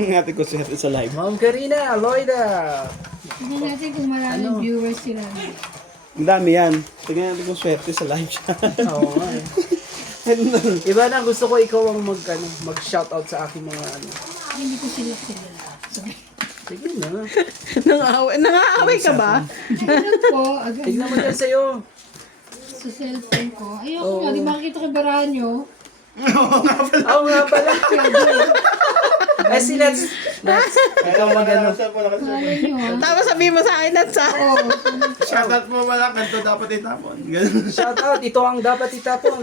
Ate ko siya sa live. Ma'am Karina, Loida. Tignan natin kung maraming viewers sila. Ang dami yan. Tingnan natin kung swerte sa live siya. Oo nga eh. Iba na, gusto ko ikaw ang mag-shoutout sa aking mga ano. Hindi ko sila kilala. Sorry. Sige na. Nangaaway ka ba? Ano po, agad Tignan mo dyan sa'yo. sa cellphone ko. Ayoko nga, di makikita ko yung barahan nyo. Oo nga pala. Eh si Nats. Ikaw mag-ano. Malay nyo, ha? Tapos sabihin mo sa akin at sa... Shoutout mo wala, kanto dapat itapon. Ganun. Shoutout, ito ang dapat itapon.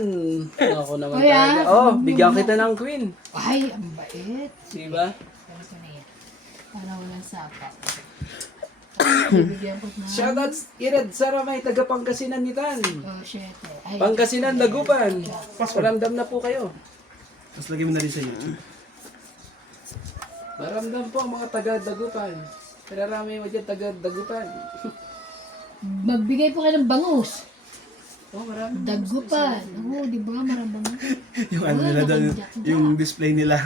Ako naman Kuya. talaga. Oh, bigyan kita ng queen. Ay, ang bait. Diba? Ganito na yan. Para walang sapa. Bibigyan ko na. Shoutout, Ired Saramay, taga Pangasinan ni Tan. Oh, shit. Ay, Pangasinan, Dagupan. Paramdam na po kayo. Tapos lagyan mo na rin sa YouTube. Maramdam po ang mga taga Dagupan. Marami mo dyan taga Dagupan. magbigay po kayo ng bangus. Oh, marami. Dagupan. Oo, di ba? Marambang. Yung ano nila doon, yung display nila.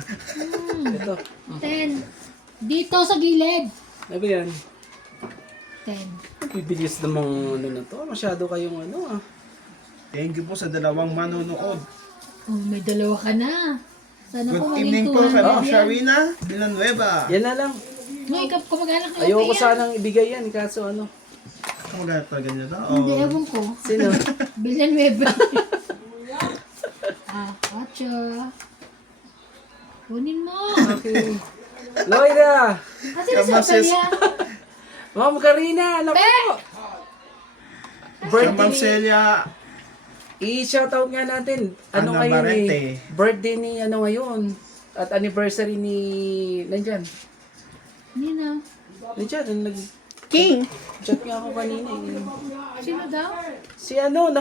Ito. 10. Dito sa gilid. Ano ba yan? 10. Bibilis namang ano na to. Masyado kayong ano ah. Thank you po sa dalawang manonood. Oh, may dalawa ka na. Sana Good po evening maging po kay 200 Ma'am yan. Sharina Villanueva. Yan na lang. No, ikaw, kamag-anak na Ayoko yan. sanang ibigay yan. Kaso ano. Kumagana talaga niya to? Hindi, ewan ko. Sino? Villanueva. Acha. Kunin mo. Okay. Loida! Kasi nasa niya. Ma'am Karina! Alam mo! Kay Ma'am Birthday ni... Celia. I-shoutout nga natin. Ano Ana ngayon Barente. eh? Birthday ni ano ngayon? At anniversary ni... Nandyan. Hindi na. Nandyan. King! Nag-chat nga ako kanina eh. Sino daw? Si ano,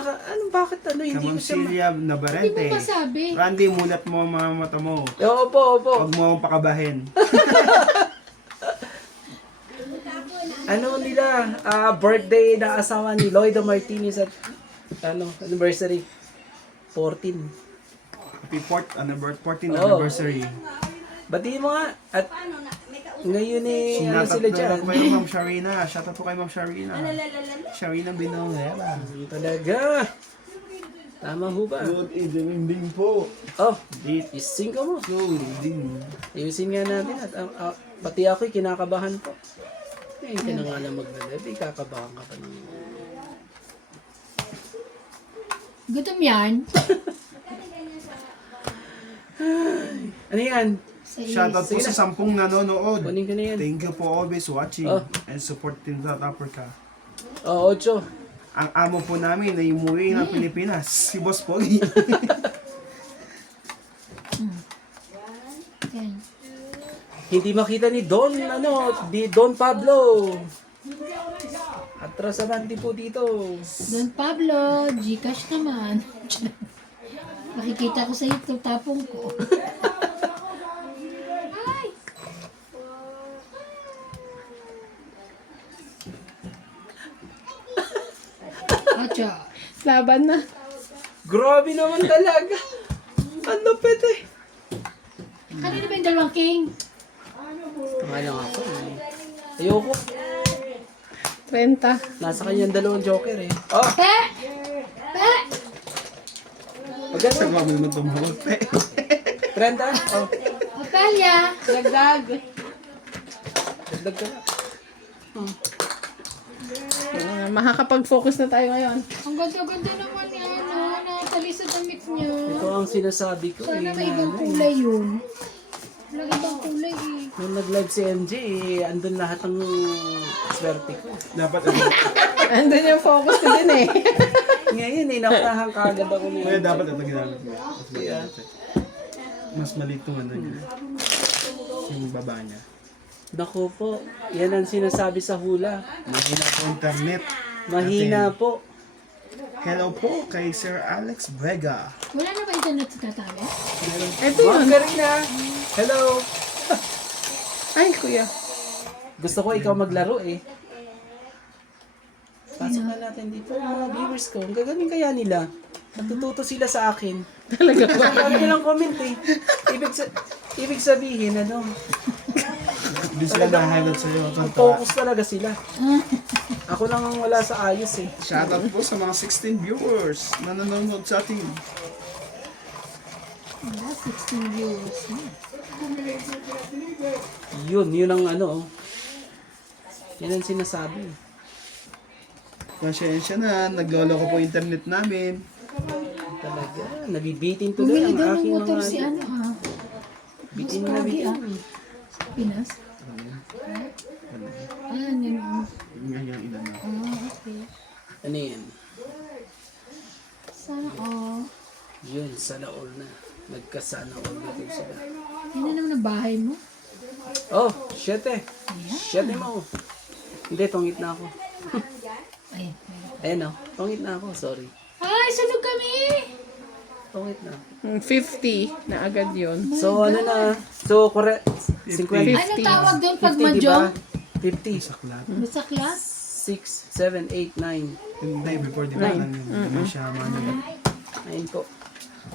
bakit ano, Kay hindi ko Ma'am siya... Celia Hindi Navarrete. mo masabi. Randy, mulat mo ang mga mata mo. Opo, opo. Huwag mo akong pakabahin. Ano nila, birthday na asawa ni Loida Martinez at anniversary 14. Happy 14th Oh. anniversary. Batiin mo nga. At ngayon eh, ano Shoutout sila na dyan? lang po kayo, Ma'am Sharina. Shoutout po kay Ma'am Sharina. Sharina Villanueva. Talaga. Tama ho ba? Good evening din po. Oh, Good ising ka mo. evening. Ayusin nga natin at pati ako'y kinakabahan po. Ngayon ka na nga lang maglalabay, kakabahan ka pa ng... Gutom yan. Ano yan? Sa Shoutout po sa 10 nanonood. Kunin ko na yan. Thank you for always watching Oh. and supporting South Africa. Oh, 8. Ang amo po namin ay umuwi ng Pilipinas, si Boss Pogi. Yan. Hindi makita ni Don, Don Pablo. Atras naman po dito. Don Pablo, Gcash naman. Makikita ko sa ito, tapong ko. Ay! Acha. Laban na. Grabe naman talaga. Ang lupit eh. Kanina ba yung dalawang king? Nga lang ako eh. Ayoko. 30. Nasa kanyang dalawang joker eh. Oh, Pe! Pe! pag ano? Sagwa mo naman tumawag, pe. 30? Oh, Ophelia! Dagdag. dagdag ka na. Makakapag-focus na tayo ngayon. Ang ganda-ganda naman yan, no? Nakatali sa damit niya. Ito ang sinasabi ko eh. Sana may ibang kulay yun. Walang ibang kulay eh. Nung nag-live si MJ eh, andun lahat ng swerte ko. Dapat ano, Andun yung focus ko din eh. Ngayon eh, nakunahan kagad ako ni kaya MJ. dapat ito ginamit mo. Mas maliit yung ano niya. Yung baba niya. Naku po, yan ang sinasabi sa hula. Mahina po internet. Mahina po. Hello po kay Sir Alex Vega. Wala na ba internet sa tatami? Ito Ma'am yun. Karina, hello. Ay, kuya. Gusto ko ikaw maglaro eh. Pasok na natin dito yung mga viewers ko. Ang gagaling kaya nila. Natututo sila sa akin. Talaga ba? Sabi nilang comment eh. Ibig sabihin, ano? Hindi sila na-highlight sa'yo. Ang focus talaga sila. Ako lang ang wala sa ayos eh. Shoutout po sa mga 16 viewers na nanonood sa atin. Ah, 16 viewers. Yun ang ano. Yan ang sinasabi. Pasensya na, naglolo ko po internet namin. Talaga. Nabibitin tuloy Bumili ang daw ng aking motor mga... si ano ha? Bitin Mas na pogi, bitin. Pinas? Ah, yan. Yan yung ilan na. Ah, okay. Ano yan? Sana all. Yun, sana all na. Nagkasana all na din sila. Yan na naman ang bahay mo. Oh, 7. 7 mo. Hindi, tungit na ako. Ayan. Ayan oh, tungit na ako, sorry. Ay, sunog kami! Tungit na. 50 na agad yun. So ano na, so correct, 50. Ano tawag doon pag 50, majong? diba? 50. Saklat. Sa class? 6, 7, 8, 9. Hindi, before di ba lang yun. Hindi siya manulat. 9 po.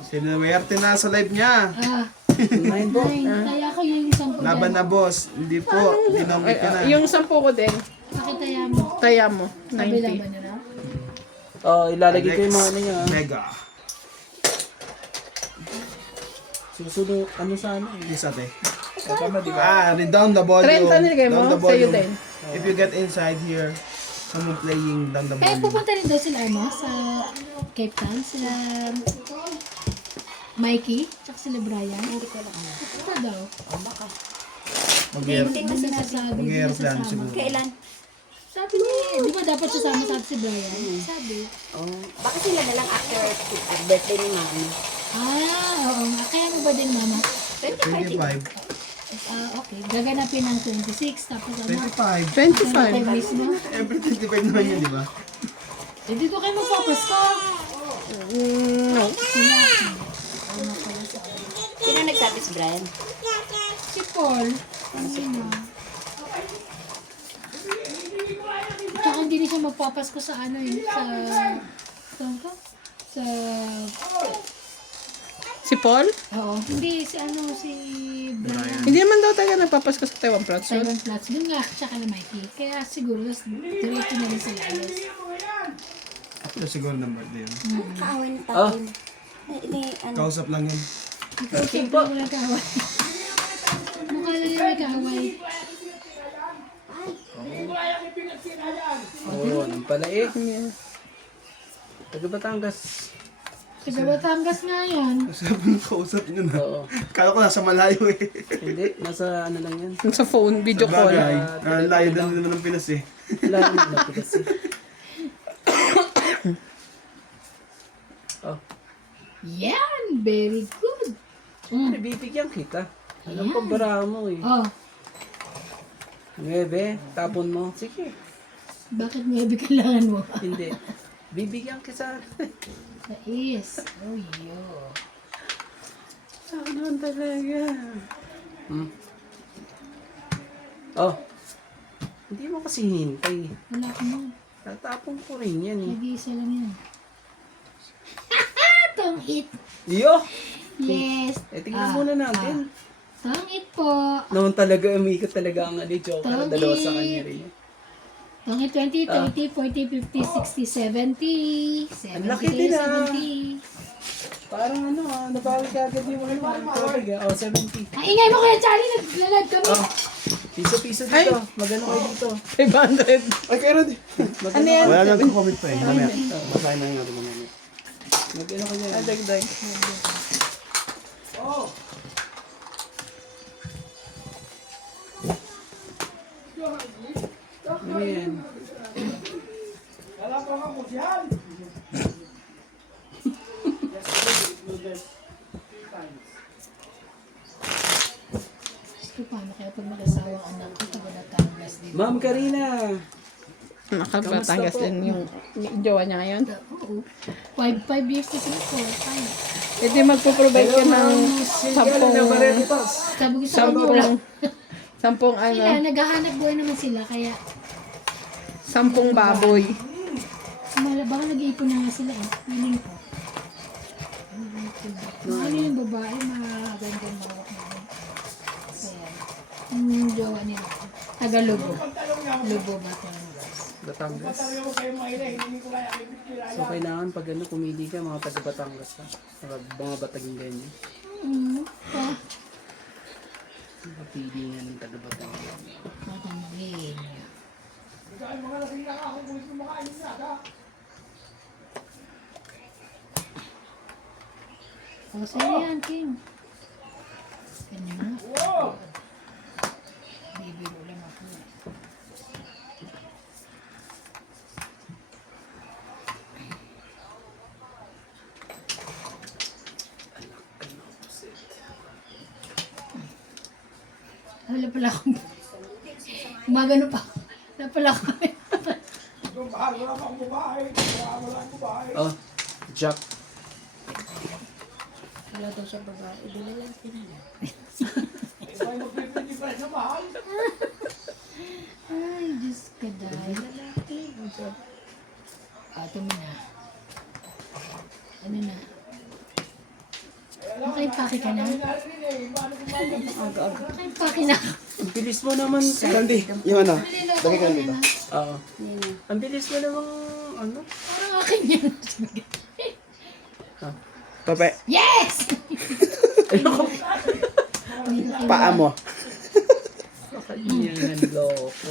Sinuwerte na sa live niya. Ah, 9 po. 9. Kaya ko yung isang po Laban na boss. Hindi po. Dinomit ka na. Yung 10 ko din, Pakitaya mo. taya mo, Kabila ba 90. nila? Oh, ilalagay ko yung mga ano niya. Mega. Susunod, ano sana eh. Yes, ate. Tama, di ba? Ah, down the volume. 30 nilagay mo, Down the sa'yo volume. din. If you get inside here, someone playing down the Kaya volume. pupunta rin daw sila ano, sa Cape Town, sila Mikey, tsaka sila Brian. Hindi ko alam. Pupunta daw. Mag-air. Hindi na sinasabi. Hindi Mag-air na plan sasama. siguro. Kailan? Sabi niya, di ba dapat sasama sa atin si Brian? Sabi. Oh, Baka sila na lang after birthday ni mama. Ah, oo nga. Kaya mo ba din, Mama? 25. Ah, okay. Gaganapin ng 26, tapos ano? 25. 25. Mismo. Every 25 naman yun, di ba? Eh, dito kayo mag-focus ko. No. Sila. Sino nagsabi si Brian? Si Paul. Ano? Tsaka hindi na siya magpapasko sa ano eh, saan ka? Sa, Si Paul? oo, hindi, si ano, si Brian. Hindi naman daw tayo nagpapasko sa Taiwan Flats yun. Taiwan Flats. Doon nga, siya kay Mikey. Kaya siguro, diretso na rin sila. Yes. Ito siguro ng birthday yun. Kaaway na Ah. tayo. Ano? Kausap lang yun. Ikaw, siyempre, walang kaaway. Mukha lang yung may kaaway. oh, nang pala eh. Yeah. Taga Batangas. Taga Batangas nga yan. Sabi ng kausap nyo na. Oo. Kala ko nasa malayo eh. Hindi, nasa ano lang yan. Sa phone, video call. Bagay. Layo din naman ng Pinas eh. Wala naman na kasi. Oh, Yan! Very good! bibigyan kita. Alam ko, bara mo eh. Oh, 9, tapon mo. Sige. bakit may kailangan mo? Hindi. Bibigyan kita. Sa is. Oh, yo. Ano talaga? Hmm. Oh. Hindi mo kasi hintay. Wala ko na. Tatapon ko rin yan eh. Nag-iisa lang yan. Tong it. Iyo! Yes. Tingnan muna natin. Tong it po. Naman talaga, umikot talaga ang joke. Tawag Dalawa eh. sa kanya rin. Tong it 20, 30, 40, 50, 60, 70. 70 Ang laki din, ah. 70. Parang ano nabawi ka agad yung mga tawag ah. Oh, 70. Ang ingay mo kaya, Charlie. Naglalad kami. Oh, piso-piso dito. Magano kayo dito. 500. Ay, kaya rin. Ano yan? Wala nang comment pa eh. Mamaya. Basahin na nga mamaya. Magano kayo. Ah, dagdag. Ano yan? Gusto paano kaya pag mag-asawang anak ko, taga Batangas din. Ma'am Karina. Nakabatangas din yung jowa niya ngayon. Oo. 5 years na sila po. 5. Hindi magpo-provide ka ng Sabi ko sa kanya, sampung sila, naghahanap buhay naman sila, kaya 10 baboy. baka nag-iipon na nga sila eh. Feeling ko. Ano yung babae, magandang mawak namin. Kaya, Yung jowa nila. Tagalubo. Lubo ba Batangas? Batangas. So, kailangan pag ano, pumili ka, mga taga Batangas ha. Mga Bataging ganyan. Ah, Mapili nga ng taga Batangas. Batangas. Oh, sa'yo yan, King. Kanya na. Bibiro lang ako. Wala pala akong... Gumagano pa. Wala pala kami. Oh, Jack. Wala daw sa babae. Dila lang pinala. Ay, Diyos ka dahil. Ito mo na. Ano na? Nakaipake ka na? Nakaipake na. Ang bilis mo naman. Candy, yung ano? Lagay ka lang dito. Oo. Ang bilis mo namang, ano? Parang akin yan. Pepe, Yes! paa mo. Yan, loko.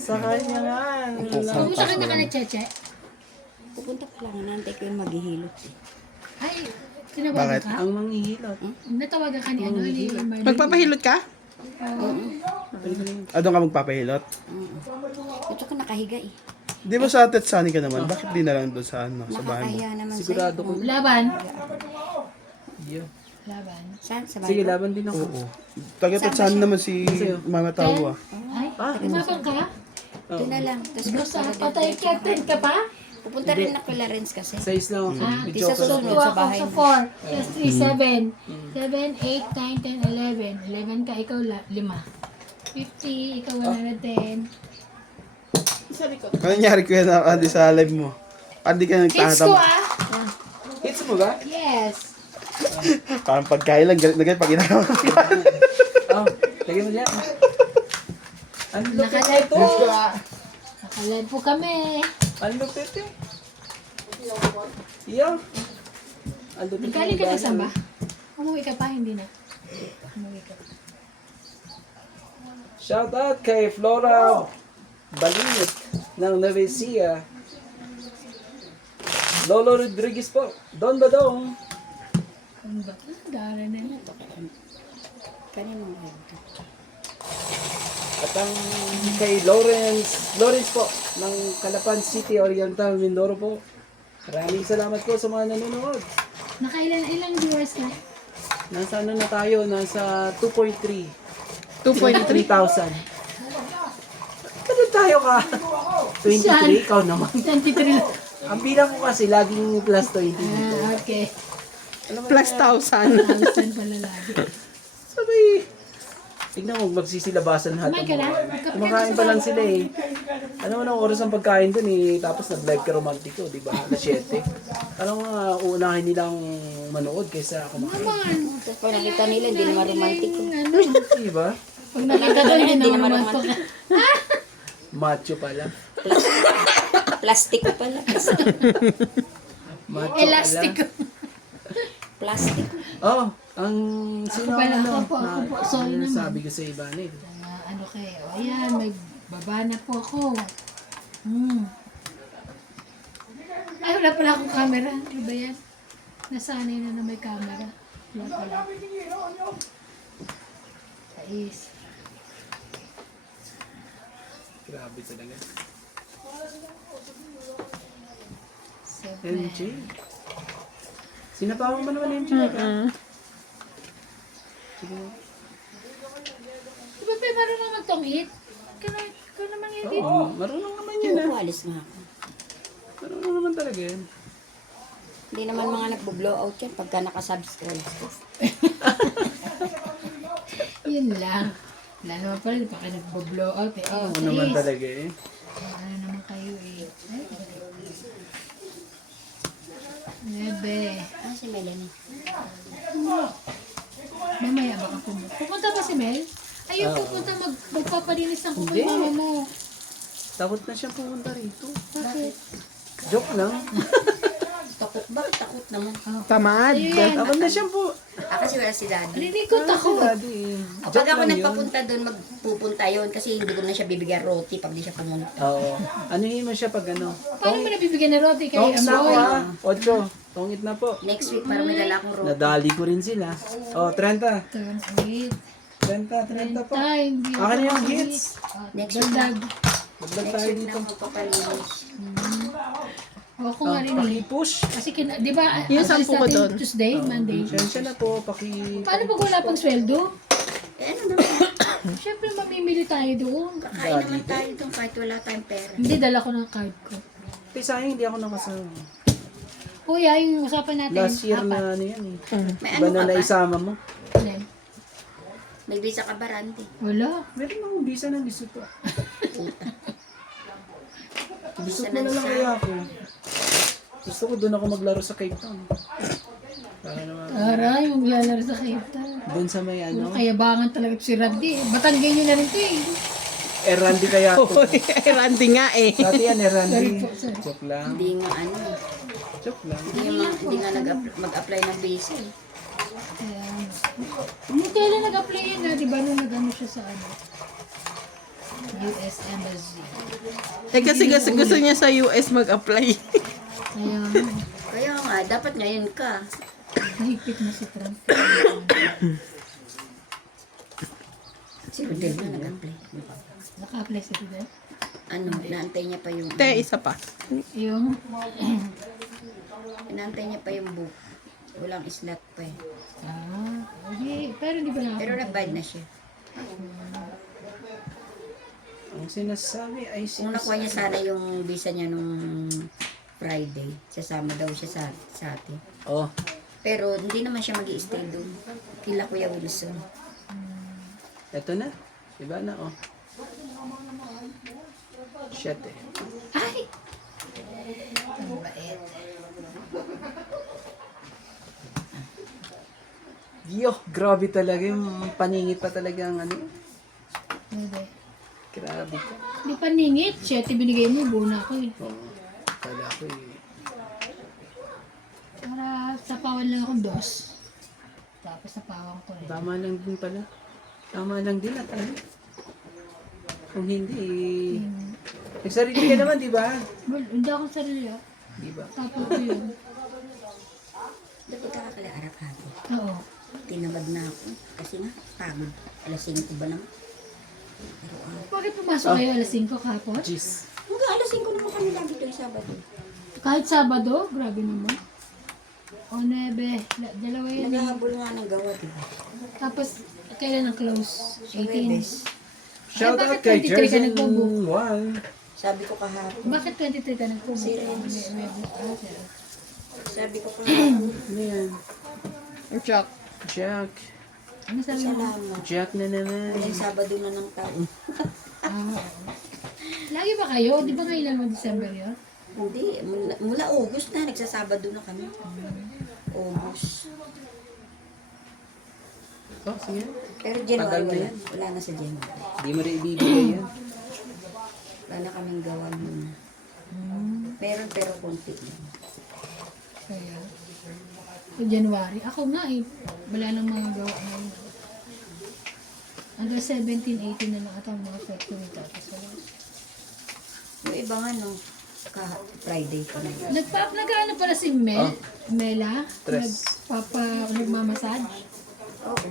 Sa kanya nga. Kumusta ka na ka na, Cheche? Pupunta pa lang. Nantay ko yung maghihilot. Ay, tinawagan Bakit? ka? Ang manghihilot. Natawagan ka ni ano, ni Marlene. Magpapahilot ka? Doon ka magpapahilot? Ito ka nakahiga eh. Di ba sa Tetsani ka naman? Bakit di na lang doon sa, ano, sa bahay mo? Nakakahiya naman Sigurado ko. Laban. Yeah. Laban. Saan? Sa Sige, bahay? laban din ako. Oo. Taga Tetsani naman si Mama Tawa. Ay, kumapang ka? Doon na lang. Tapos Gusto ka patay, captain ka pa? pupunta rin na kay Lawrence kasi. 6 lang ako. Ah, Video isa ko. susunod. Tuwa sa ako bahay sa mo. 4. Plus 3, 7. 7, 8, 9, 10, 11. 11 ka, ikaw 5. 50, ikaw 110. Ano nangyari ko yan Adi, sa live mo? Adi ka Hits ko nagtatam. ah! Hits mo ba? Yes! Parang pagkain lang, galit na galit pag ginagawa. Oh, lagyan mo dyan. Ang lupit Nakalive ito. po! Nakalive po kami! Ang lupit eh. Iyo. Ang lupit. Galing ka na saan ba? Umuwi ka pa, hindi na. Umuwi ka. Shout out kay Flora Balinit ng Nueva Ecija. Lolo Rodriguez po. Don Badong. Ano ba? Gara na yan. Kanin mo nga. At ang kay Lawrence po ng Calapan City, Oriental, Mindoro po. Maraming salamat po sa mga nanonood. Ilang viewers na? Nasa ano na tayo? Nasa 2.3. 2.3. 3,000. Ano tayo ka? 23? Ikaw naman. 23 lang. Ang bilang ko kasi laging plus 20 dito. Ah, okay. Plus 1,000. 1,000 pala lagi. Sabay. Tignan mo, magsisilabasan lahat. Kumain ka na? Kumakain pa lang sila eh. Ano man ang oras ng pagkain dun eh. Tapos nag-live ka romantiko, di ba? Alas 7. Ano nga, uunahin nilang manood kaysa kumakain. Naman. Tapos pag nakita nila, hindi naman romantiko. Ano? Di ba? Pag nakita ko, hindi Hindi naman naman naman to. Macho pala. Plastic ko pala. Macho Elastic. Plastic. Oh, ang sino pala, ano? ako po. Sorry naman. Sabi ko sa iba na eh. Ano kayo? Ayan, may baba na po ako. Ay, wala pala akong camera. Ano ba yan? Nasanay na may camera. Wala pala. Sais. Grabe talaga. 7. MJ. Sinabawan mo naman MJ. Sige. Di ba pa marunong magtong-hit? Ikaw naman edit. Oo, marunong naman yun ah. Alis nga ako. Marunong naman talaga yan. Hindi naman mga nagbo-blow out yan pagka nakasubscribe. Yun lang. Wala naman pala, di pa kayo nagbo-blow out eh. Oh, Oo naman sais. talaga eh. Ano naman kayo eh. Ay, Nebe. Ah, si Melanie. Mamaya ba? baka pumunta. Pupunta ba si Mel? Ayun, pupunta magpapalinis ang kuko Hindi. ng mama mo. Takot na siya pumunta rito. Bakit? Joke lang. Takot ba? Takot naman. Tamad. Takot na siya po. Kasi wala si daddy. Rinig ko takot. Daddy. Pag ako nagpapunta doon, magpupunta yun. Kasi hindi ko na siya bibigyan roti pag di siya pumunta. Oo. Anuhin mo siya pag ano. Paano mo nabibigyan ng roti kay Tongit na ako Amoy? ha. 8. Tongit na po. Next week, para may dala akong roti. Nadali ko rin sila. Oh, 30. Turn 8. 30 po. Time. Akin na yung hits. Next week na. Dagdag. Magdag Next tayo week dito. na magpapalinis. O, ako nga rin eh. Paki-push. Kasi, di ba, Yung alis 10 ko natin doon. Tuesday, Monday. Sensya na po. Paki... Paano pag wala pang sweldo? Eh ano naman, Siyempre, mamimili tayo doon. kakain naman tayo doon kahit wala tayong pera. Hindi, dala ko ng card ko. Eh, sayang hindi ako nakasama. Kuya, yung usapan natin. Last year apat. na ano yan eh. May Iba ano na ka ba? naisama mo. Alin? May visa ka ba, Randy? Wala. Meron akong visa ng gusto ko. Gusto Visa ko na ng lang kaya ako. Gusto ko doon ako maglaro sa Cape Town. Para naman. Aray, maglalaro sa kita. Doon sa may ano. Kayabangan talaga si Randy. Batanggay nyo na rin ito eh. Randy kaya ako. Randy nga eh. Dati yan Randy. Sorry po, sir. Joke lang. Hindi nga ano, Joke lang. hindi nga mag-apply ng visa eh. Ayan. Kailan nag-apply yan na? Di ba nung nag-ano siya sa ano? US Embassy. Eh kasi gusto niya sa US mag-apply. Ayan. Kaya nga, dapat ngayon ka. Mahigpit na si Trump. Si Rodel na nag-apply. Naka-apply si Fidel. Ano, inaantay niya pa yung... Te, isa pa. Yung, Inaantay niya pa yung book. Walang slot pa eh. hindi, pero hindi ba na Pero nag-bayad na siya. Ang sinasabi ay Kung nakuha niya sana yung visa niya nung Friday, sasama daw siya sa atin. Oh, Pero hindi naman siya mag-i-stay doon. Kila Kuya Wilson. eto na. Diba na oh. Shit eh. ay! Ang bait. Yo, grabe talaga yung paningit pa talaga ang ano. Hindi. Grabe ka. Hindi pa ningit. 7 binigay mo, buo na ako eh. Oo. Kala ko eh. Para sapawan lang akong 2. Tapos sapawan ko rin. Tama lang din pala. Tama lang din at ano. Kung hindi nagsarili ka naman, di ba? Well, hindi ako sarili ah. Di ba? Tapos ko yun. Dapat ka kala-arak hati. Oo. Tinabad na ako. Kasi nga, pagod. Alas 5 ba naman? Pero Bakit pumasok kayo alas 5 kapon? Jeez. hanggang alas 5 naman kami lagi tuwing Sabado. Kahit Sabado? Grabe naman. O 9. Dalawa yan eh. Naghahabol nga ng gawa, di ba? Tapos, kailan ang close? 18. Webes. Shout bakit out kay 23 ka Jerzen nagbo-book? 1. Sabi ko kahapon. Bakit 23 ka nagpubo? Serious. Sabi ko kahapon. Ano yan? Jack. Jack. Ano sabi mo? Salamat. Jack na naman. Ngayong Sabado na ng taon. Lagi ba kayo? Di ba ngayon lang December yun? Hindi. Mula August na. Nagsasabado na kami. August. Oh, sige. Pero January Tagal na wala. yan. Wala na sa January. Di mo rin ibibigay yan. Wala na kaming gawa muna. Meron pero konti lang. Kaya. So, January. Ako nga eh. Wala nang mga gawa ngayon. Hanggang 17, 18 na lang ata ang mga factory tapos wala. Yung iba nga no, Friday pa na yun. Nag-ano pala si Mel? Mela? Tres. Nagmamassage? Oo.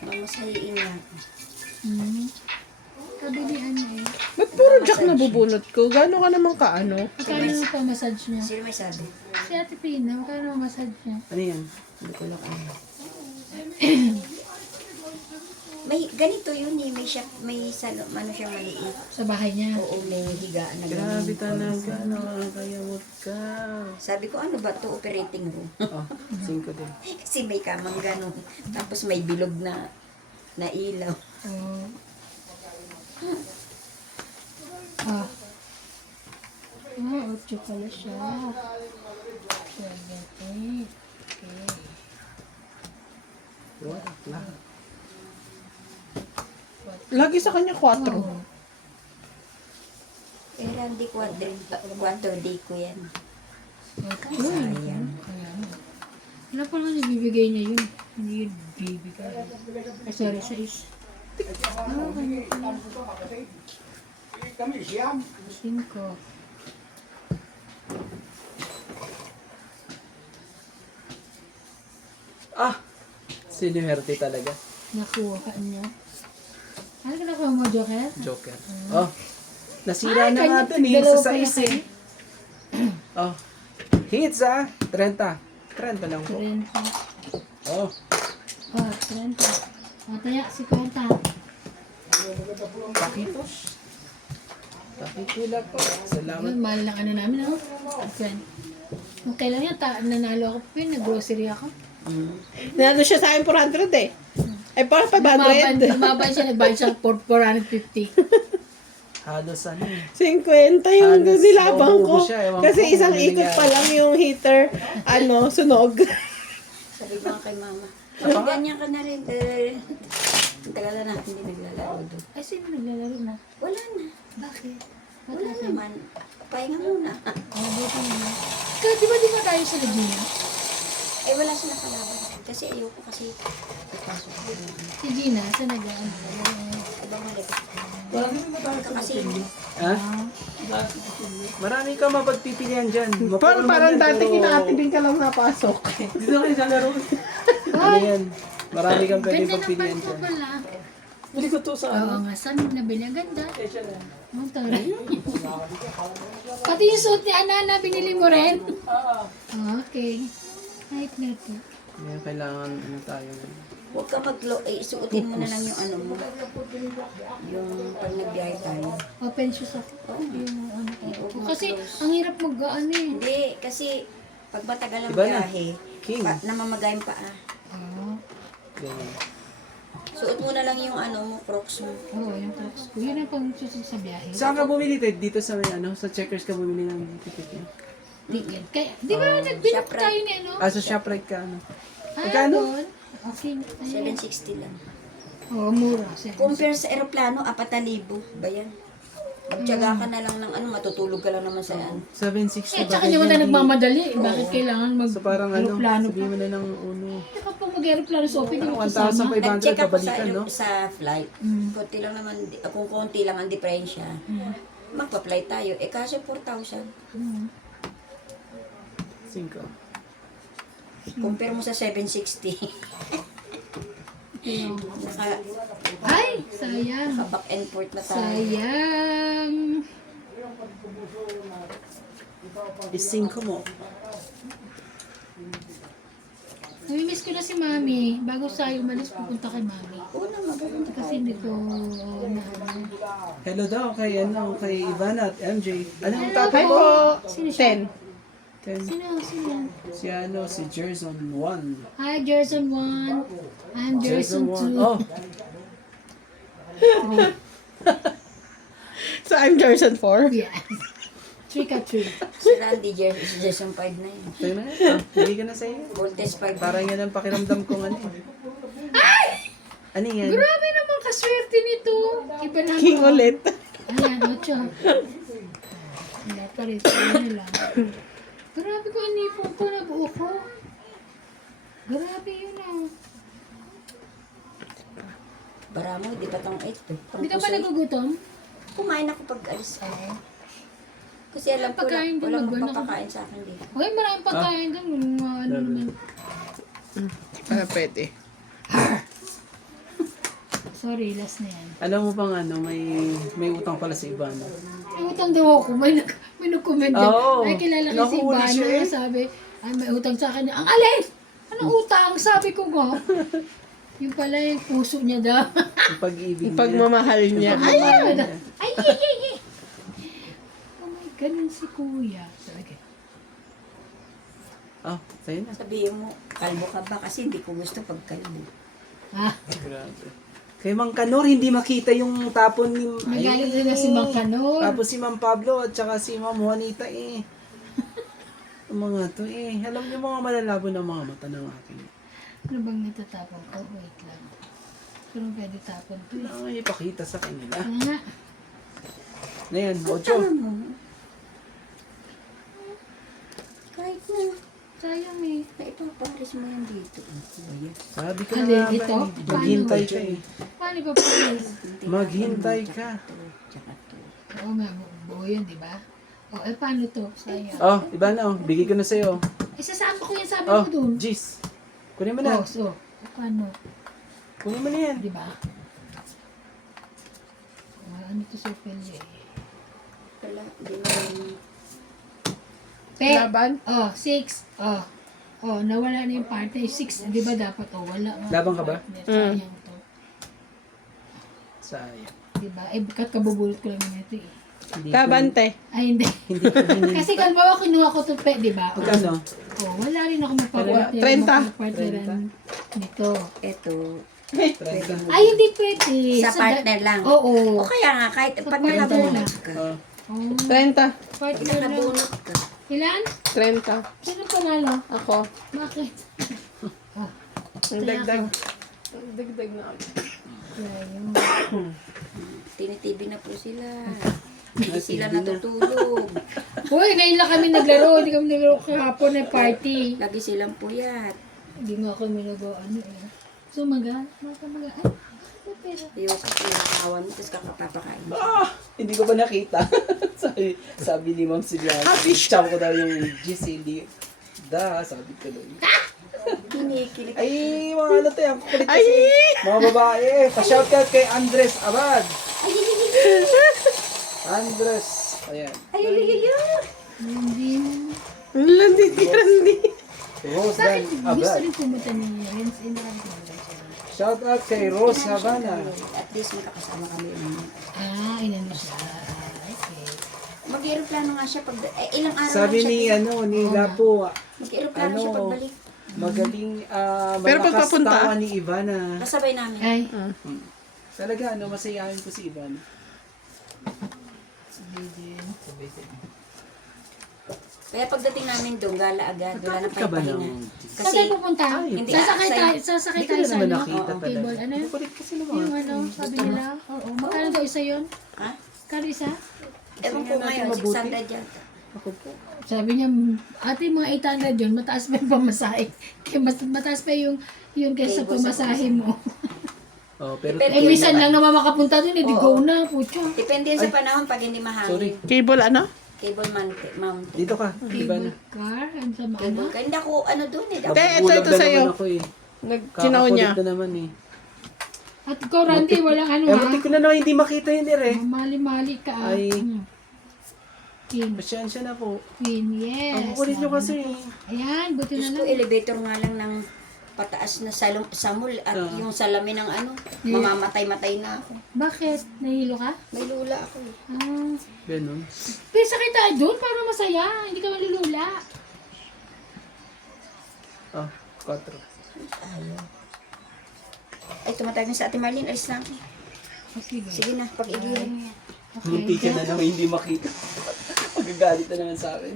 Mamasahiin nga. Kabilian niya eh. Ba't puro Jack na bubunot ko? Gano'n ka naman kaano? Magkano yung pa-massage niya? Sino may sabi? Si Ate Pina, magkano ang massage niya? Ano yan? Hindi ko lang alam. May ganito yun eh. May shop, may salon, ano siyang maliit. Sa bahay niya. Oo, may higaan na Grabe ganun. talaga. Nakakayamot ka. Sabi ko, ano ba to operating room? Oh, 5 din. Kasi may kamang ganun. Tapos may bilog na ilaw. Oh. Ah. Ah, 8 pala siya. 7, 8. Okay. lahat. Lagi sa kanya 4. Oo. Eh, Randy, 4 day ko yan. Okay. Sayang. Kaya nga. Wala pa naman ibibigay niya yun. Hindi yun bibigay. Ay, sorry, 6. Ah, kanya pala. 5. Ah! Sinuwerte talaga. Nakuha ka niya. Ano ka nakuha mo, Joker? Joker. Oh. Nasira Ay, na kanya- nga dun eh. dalawa Sa pala 6 eh. Oh. Hits ah. 30. 30 lang po. 30. Oh. Oh, 30. O, taya, 50. Takitos. Takitula po. Salamat. Yun, mahal ng ano namin, no? Friend. Kung kailan yan, nanalo ako pa yun, nag-grocery ako. Nandun siya sa akin 400 eh. Ay, parang 500. Lumaban siya, nagbayad siya for 450. Halos ano eh. 50 yung Halos nilabang ko. mauubos siya, ewan Kasi ko isang kung ano ikot nangyari. pa lang yung heater, sunog. Sabi ko nga kay mama, ganyan ka na rin. Ang tagal na natin hindi naglalaro doon. Ay, sino naglalaro na? Wala na. Bakit? Wala naman. Pahinga muna. Oh, buti naman. Kaya di ba tayo sa Laguna? Eh, wala sila kalaban. Kasi ayoko kasi ipasok ko. Si Gina, sa nag-ano? Ibang maliit. Kasi Ha? Marami ka mapagpipilian dyan. Parang yan, dati pero- kinakatibing ka lang napasok. Dito kayo sa laro. Ano yan? Marami kang pwede Ganda ng pagpilian pants mo dyan. pala. Bili ko to sa Oo nga, saan mo nabili? Ang ganda. Ang taray. Pati yung suit ni Anana, binili mo rin? Okay. Kahit na ito. Kaya kailangan ano tayo. huwag ka suotin mo na lang yung ano mo. Yung pag nagbiyahe tayo. Open shoes ako. Yung ano ko. Kasi ang hirap mag-ano eh. Hindi, kasi pag matagal ang Iba na. biyahe, King. namamagayang paa. Oo. Ganyan. Suot mo na lang yung ano mo, crocs mo. Oo, yung crocs ko. Yun ang pang susunod sa biyahe. Saan ka bumili Ted? Dito sa may ano? Sa Checkers ka bumili ng ticket niya? Ticket. Kaya, di ba nagbilang Shoprite. tayo ni ano? Ah, sa Shoprite ka ano? Ah, magkano? doon? Okay. Ayan. 760 lang. Oo, mura. Compare sa aeroplano, 4,000 ba yan? Magtiyaga ka na lang ng ano, matutulog ka lang naman sa ano. 760 Eh, ba? tsaka naman tayo nagmamadali. Bakit kailangan So parang ano, mag-aeroplano pa? sabihin mo na ng uno. Tsaka pag mag-aeroplano sa open, hindi mo Parang kasama. 1,500 Nag-check ako sa, kabalikan, no? sa flight. Konti lang naman, kung konti lang ang diferensya, magpa-flight tayo. Eh, kasi 4,000. 5. Compare mo sa 760. Naka, Ay, sayang. back and forth na tayo. Sayang. Is 5 mo. Namimiss ko na si Mami. Bago tayo umalis, pupunta kay Mami. Oo naman, pupunta Kasi hindi ko na Hello daw kay ano, kay Ivana at MJ. Anong Hello tatay po. mo? Sino siya? 10. Sino? Si ano, si Jerson 1. Hi, Jerson 1. I'm Jerson 2. Oh, So, I'm Jerson 4. Yeah. 3 ka 3. Si Randy, Jason 5 na yun. tayo na yan. Hindi ka na sa iyo. Voltes 5. Parang yan ang pakiramdam kong ano eh. Ano yan? Grabe naman kaswerte nito. Iba na. King ulit. Ayan, 8. Wala pa rin. Sa'yo na lang. Grabe ko, inipon ko, nabuo ko. Grabe yun ah. Bara mo, di ba tang 8? Hindi ka ba nagugutom? Kumain ako pag alis. Kasi alam ko Pagkain din, walang magbanang. magpapakain sa akin dito. Okay, maraming pagkain doon. Mga ano naman. Pwede. Sorry, last na yan. Alam mo bang ano, may utang pala sa Ivana. Ay, utang daw ako. May nag-comment din. Oo. Ay, kilala ko si Nakuhuli siya Ivana. eh. Sabi, ay, may utang sa akin. Ang alin! Anong utang? Sabi ko nga. Yung pala yung puso niya daw. Yung pag-ibig niya. Pagmamahal niya. Ay, ay, ay. Oh my God, yun si Kuya. Sabi, Oh, sa'yo na. Sabihin mo, kalbo ka ba? Kasi hindi ko gusto pag kalbo. ah, Grabe. Kay Mang Kanor, hindi makita yung tapon ni... nagalit din na si Mang Kanor. Tapos si Ma'am Pablo at saka si Ma'am Juanita eh. Ang mga to eh. Alam niyo mga malalabo ng mga mata ng aking. Ano bang natatapon ko? Wait lang. Pero pwede tapon to eh. Kailangan ipakita sa kanila. Ano nga? Na yan, 8. Tama mo. Kahit na. Sayang eh. Naipaparis mo yan dito. Ayan. Sabi ko na Alin, nga ba ito? eh. Maghintay ka eh. Paano pa pares? Maghintay ka. Tsaka to. Oo nga, buo yun, di ba? O, eh paano to? Sayang. Oh, iba na oh. Bigay ko na sa'yo. Isasama ko yan sabi Oh, mo dun. Gis. Kunin mo na. Oh, so, paano? Kunin mo na yan. Di ba? Ano to sa pili eh? Wala, di naman. Pe! Laban? Oh, 6. Oh. Oh, nawala na yung partner. 6, di ba dapat? Oh, wala. Labang ka ba? Sayang to. Sayang. Di ba? Eh, kabubulot ko lang yun ito eh. Hindi Kabante. Ay, hindi. Kasi kalma ko, kinuha ko to pe, di ba? Oh, Magkano? oh, wala rin ako magpa-partner. 30. Magpa-partneran nito. Ito. 30. Ay, hindi pwede. Sa partner lang. Oo. O kaya nga, kahit Sa pag partner nakabunot lang. ka. Oh. Oh, 30. partner lang. Nakabunot ka. Ilan? 30. Sino panalo? Ako. Bakit? Oh, Ang dagdag. Dagdag na. ayun. Tinitibi na po sila. Hindi sila natutulog. Uy, ngayon lang kami naglaro. Hindi kami naglaro kahapon na party. Lagi silang puyat. Hindi nga kami ano eh. So, maga. Ay, pera. Ayoko sa pinakawan mo, tapos kakapapakain. Ah! Hindi ko ba nakita? sabi ni Ma'am Silian. Cham ko daw yung GCD. Sabi ko doon. Kinikilig. Ay, mga ano to yan. Kukulit kasi. Mga babae. Pa-shoutout kay Andres Abad. Andres. Ayan. Hindi. Landi, Randi. Rose Bakit Dan gusto Abad. rin pumunta ni Renz? Eh, nakakita siya. Shoutout kay Rose Havana. At least magkakasama kami. Ah, inano siya. Okay. Mag-aeroplano nga siya pag... ilang araw Sabi lang ni siya. ano ni Lapo, Mag-aeroplano siya ano, pagbalik. magaling Pero malakas pagpapunta? tawa ni Ivana. Kasabay namin. Ay, Talaga ano, masayahin ko si Ivana. Kaya pagdating namin doon, gala agad. Wala na Ka ba pahinga. ng... saan Kasi, tayo pupunta? Hindi, Sasakay sa- tayo, sasakay Hindi ko tayo na sa naman ano? nakita Oo, talaga. cable. Ano yun? Kukulit kasi Yung naman. ano, sabi nila. Oo, magkano daw isa yun? ha? Kano isa? Ewan ko natin ngayon, mabuti. 600 yata. Ako po. Sabi niya, ate mga 800 yun, mataas pa yung pamasahe. Kaya mas mataas pa yung kaysa Cable sa pamasahe mo. Oh, pero Depende. Eh, minsan lang naman makapunta dun, eh, di go Oo. na, putya. Depende yun sa panahon pag hindi sorry. mahangin. Cable ano? Cable mountain. Dito ka, Ivana. Cable car, ang sama Cable. na. Kaya hindi ako ano doon eh. Te, ito Bulag na sa'yo. naman ako eh. Nag-chinaw niya. Kakakulit na naman eh. At ikaw, Randy, walang ano Eh, ha. buti ko na naman hindi makita yun eh. Mali-mali ka. ah. Ay. Queen. Pasensya na po. Queen, yes. Ang kukulit nyo kasi. Ayan, buti na Diyos lang. ko, elevator nga lang ng pataas na samul at yung salamin ng ano, Yeah. mamamatay-matay na ako. Bakit? Nahilo ka? May lula ako eh. Ah. Ganun. Pero sakay tayo doon para masaya. Hindi ka malulula. Oh, 4. Ayaw. Ay, tumatawag na sa Ate Marlene. Alis na ako. Oh, sige. Sige na, pag-igihan mo. Munti ka na naman hindi makita. Magagalit na naman sa akin.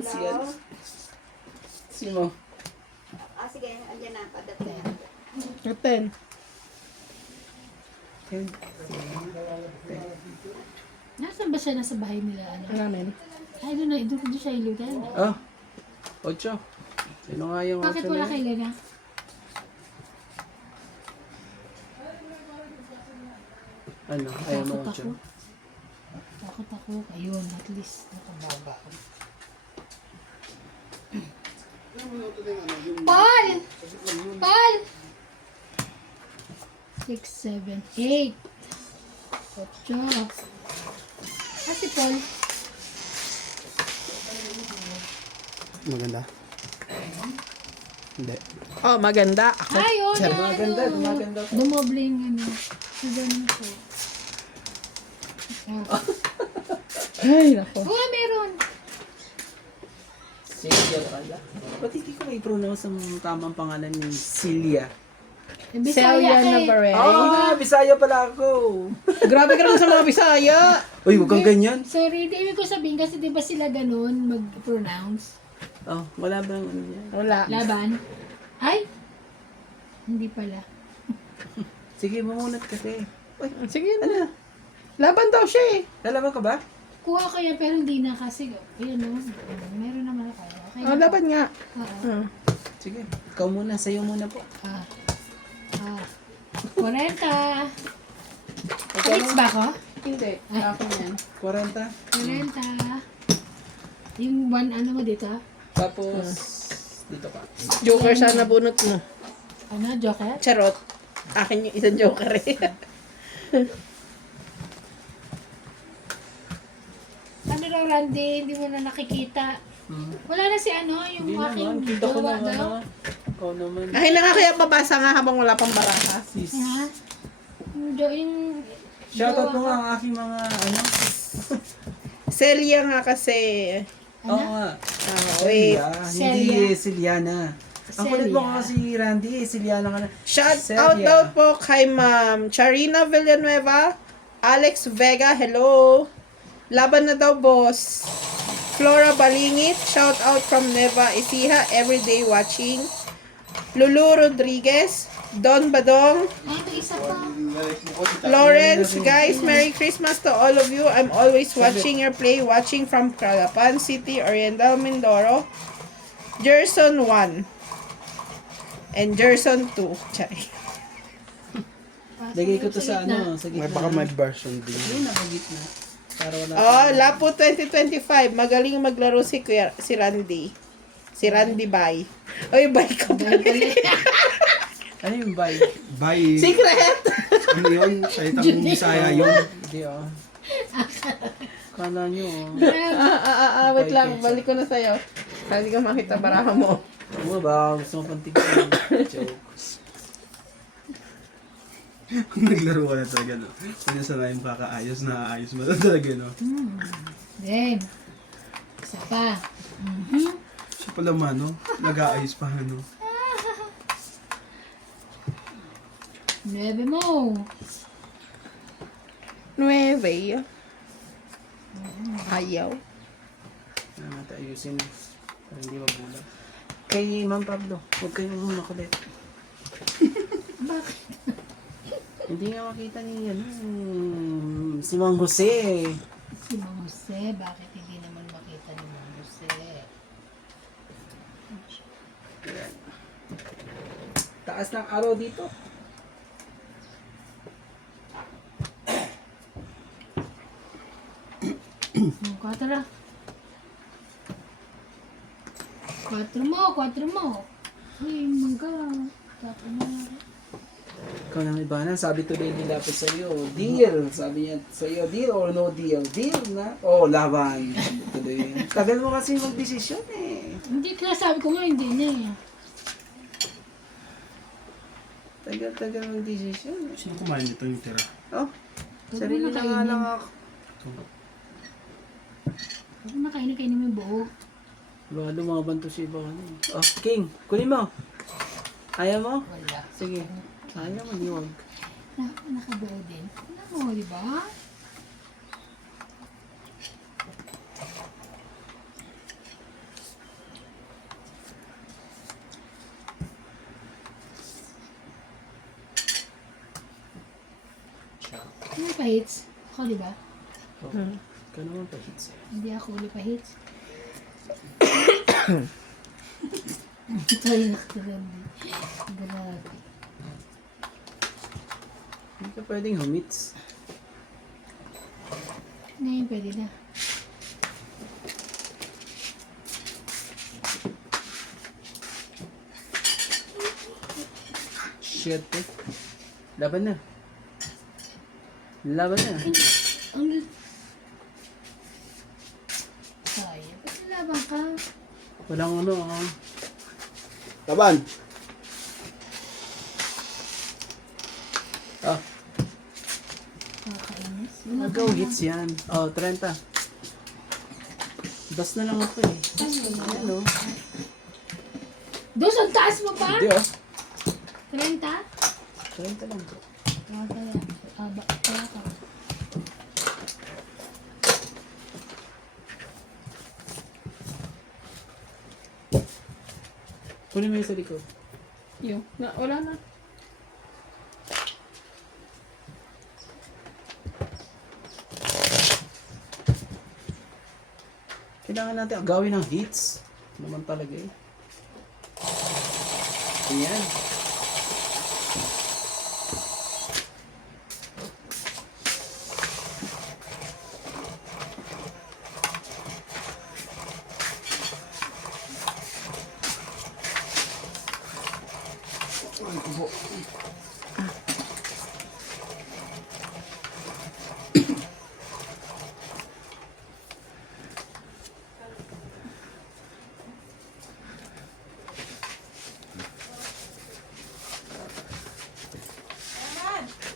Si Mo. Ah, sige. Andiyan na. Padat na yan. 10. Nasaan ba siya? Nasa bahay nila? Ano? Namin. Ay, doon siya ilugan. Oh, 8. Sino nga yung Bakit 8 wala na kay yun? Gaga? Ano? Ayaw mo Takot 8. ako. Takot ako. Ayun, at least nakababa ako. Paul! Paul! 6, 7, 8. 8. Ah, si Paul. Maganda. Hindi. Oh, maganda. Ako. Ay, oh, na, Maganda, ano. maganda po. Dumobling, ano. Ganun po. Ay, nako. Oh, meron. Celia pala. Ba't hindi ko i-pronounce ang tamang pangalan ni Celia? Bisaya Celia ka eh. Navarrete. Ah, Bisaya pala ako. Grabe ka naman sa mga Bisaya. Uy, huwag kang ganyan. Sorry, di ibig ko sabihin kasi di ba sila ganun mag-pronounce? Oh, wala bang ano yan? Wala. Laban? Ay? Hindi pala. Sige, mamunat kasi. Uy, Sige ano? na. Laban daw siya eh. Lalaban ka ba? Kuha kaya pero hindi na kasi. Ayun o. Meron naman ako. Okay Oh, na. laban nga. Oo. Hmm. Sige, ikaw muna. Sa'yo muna po. 40. Hits ba ako? Hindi. Ako yan. 40. 40. Yung one ano mo dito? Tapos, dito ka. Joker sana bunot mo. Ano? Joker? Charot. Akin yung isang joker eh. Ano daw, Randy? Hindi mo na nakikita. Wala na si ano, yung Hindi aking naman. Kita ko jowa na daw. ano. Ikaw naman. Akin na nga kaya babasa nga habang wala pang baraka. Sis. Ha? Yung Shoutout mo jowa nga ang aking mga ano. Celia nga kasi. Oo nga. Wait. Hindi Celiana. Ang kulit mo Celia. kasi Randy, Celiana ka na. Shout Celia. out daw po kay Ma'am Charina Villanueva, Alex Vega, hello. Laban na daw, boss. Flora Balingit, shout out from Nueva Ecija, everyday watching. Lulu Rodriguez, Don Badong, Ay, may isa pa. Lawrence, guys, Merry Christmas to all of you. I'm always watching your play, watching from Calapan City, Oriental, Mindoro. Gerson 1. And Gerson 2. Chay. Lagay ko to sa ano, sa gitna. May baka may version din. Yun, nakagitna. Para wala. Oh, Lapu 2025. Magaling maglaro si Randy. Si Randy Bay. Oy, bay ka ba? Ano yung bye? Bye. Secret! Ano yun? Salitang Bisaya yun. Hindi oh. Kala nyo oh. Wait lang. Balik ko na sa'yo. Hindi ka makita baraha mo. Oo ba? Gusto mo pang tignan. Joke. Kung naglaro ka na talaga, no? Kung nasanayin pa ka, ayos na ayos mo na talaga, no? Then, isa pa. Siya pala man, no? Nag-aayos pa, no? 9 mo. 9. Ayaw. Ano natin ayusin para hindi mabulag. Kay Ma'am Pablo, huwag kayong makulit. Bakit? Hindi nga makita ni ano, si Mang Jose. Si Mang Jose, bakit hindi naman makita ni Mang Jose? Taas ng araw dito. Quatro. 4 mo. Uy, mangga. Tapo na. Ikaw nang iba na, sabi tuloy nila po sa iyo, deal. Sabi niya sa iyo, deal or no deal? Deal na. Oh, laban. Sabi tuloy. Tagal mo kasi mag-desisyon eh. Hindi kaya sabi ko nga, hindi na eh. Tagal mag-desisyon eh. Sino kumain nito yung tira? Oh, sarili na nga lang ako. Huwag mo kainin mo yung buo. Baka lumaban to si Iba. Oh, King, kunin mo. Ayaw mo? Wala. Sige. Ayaw mo, niwag. Nakabuo din. Ano mo, di ba? Ano pa hits? Ako, di ba? Ikaw naman pa hits eh. Hindi ako uli pa hits. Ito yung nakakarandi. Grabe. Hindi ka pwedeng humits. Ngayon pwede na. Shit eh. Laban na. Laban na. Ang... Sayang. Ba't nalaban ka? Walang ano ah. Laban! Ah, Kakainis. nag-go hits yan. Oh, 30. Bas na lang ako eh. Ano? Dos, ang taas mo pa? Hindi oh. 30? 30 lang po. Kaya kaya. Kaya ka. Kunin mo yung sa likod. Yung, wala na. Kailangan natin agawin ng hits. Naman talaga eh. Ayan.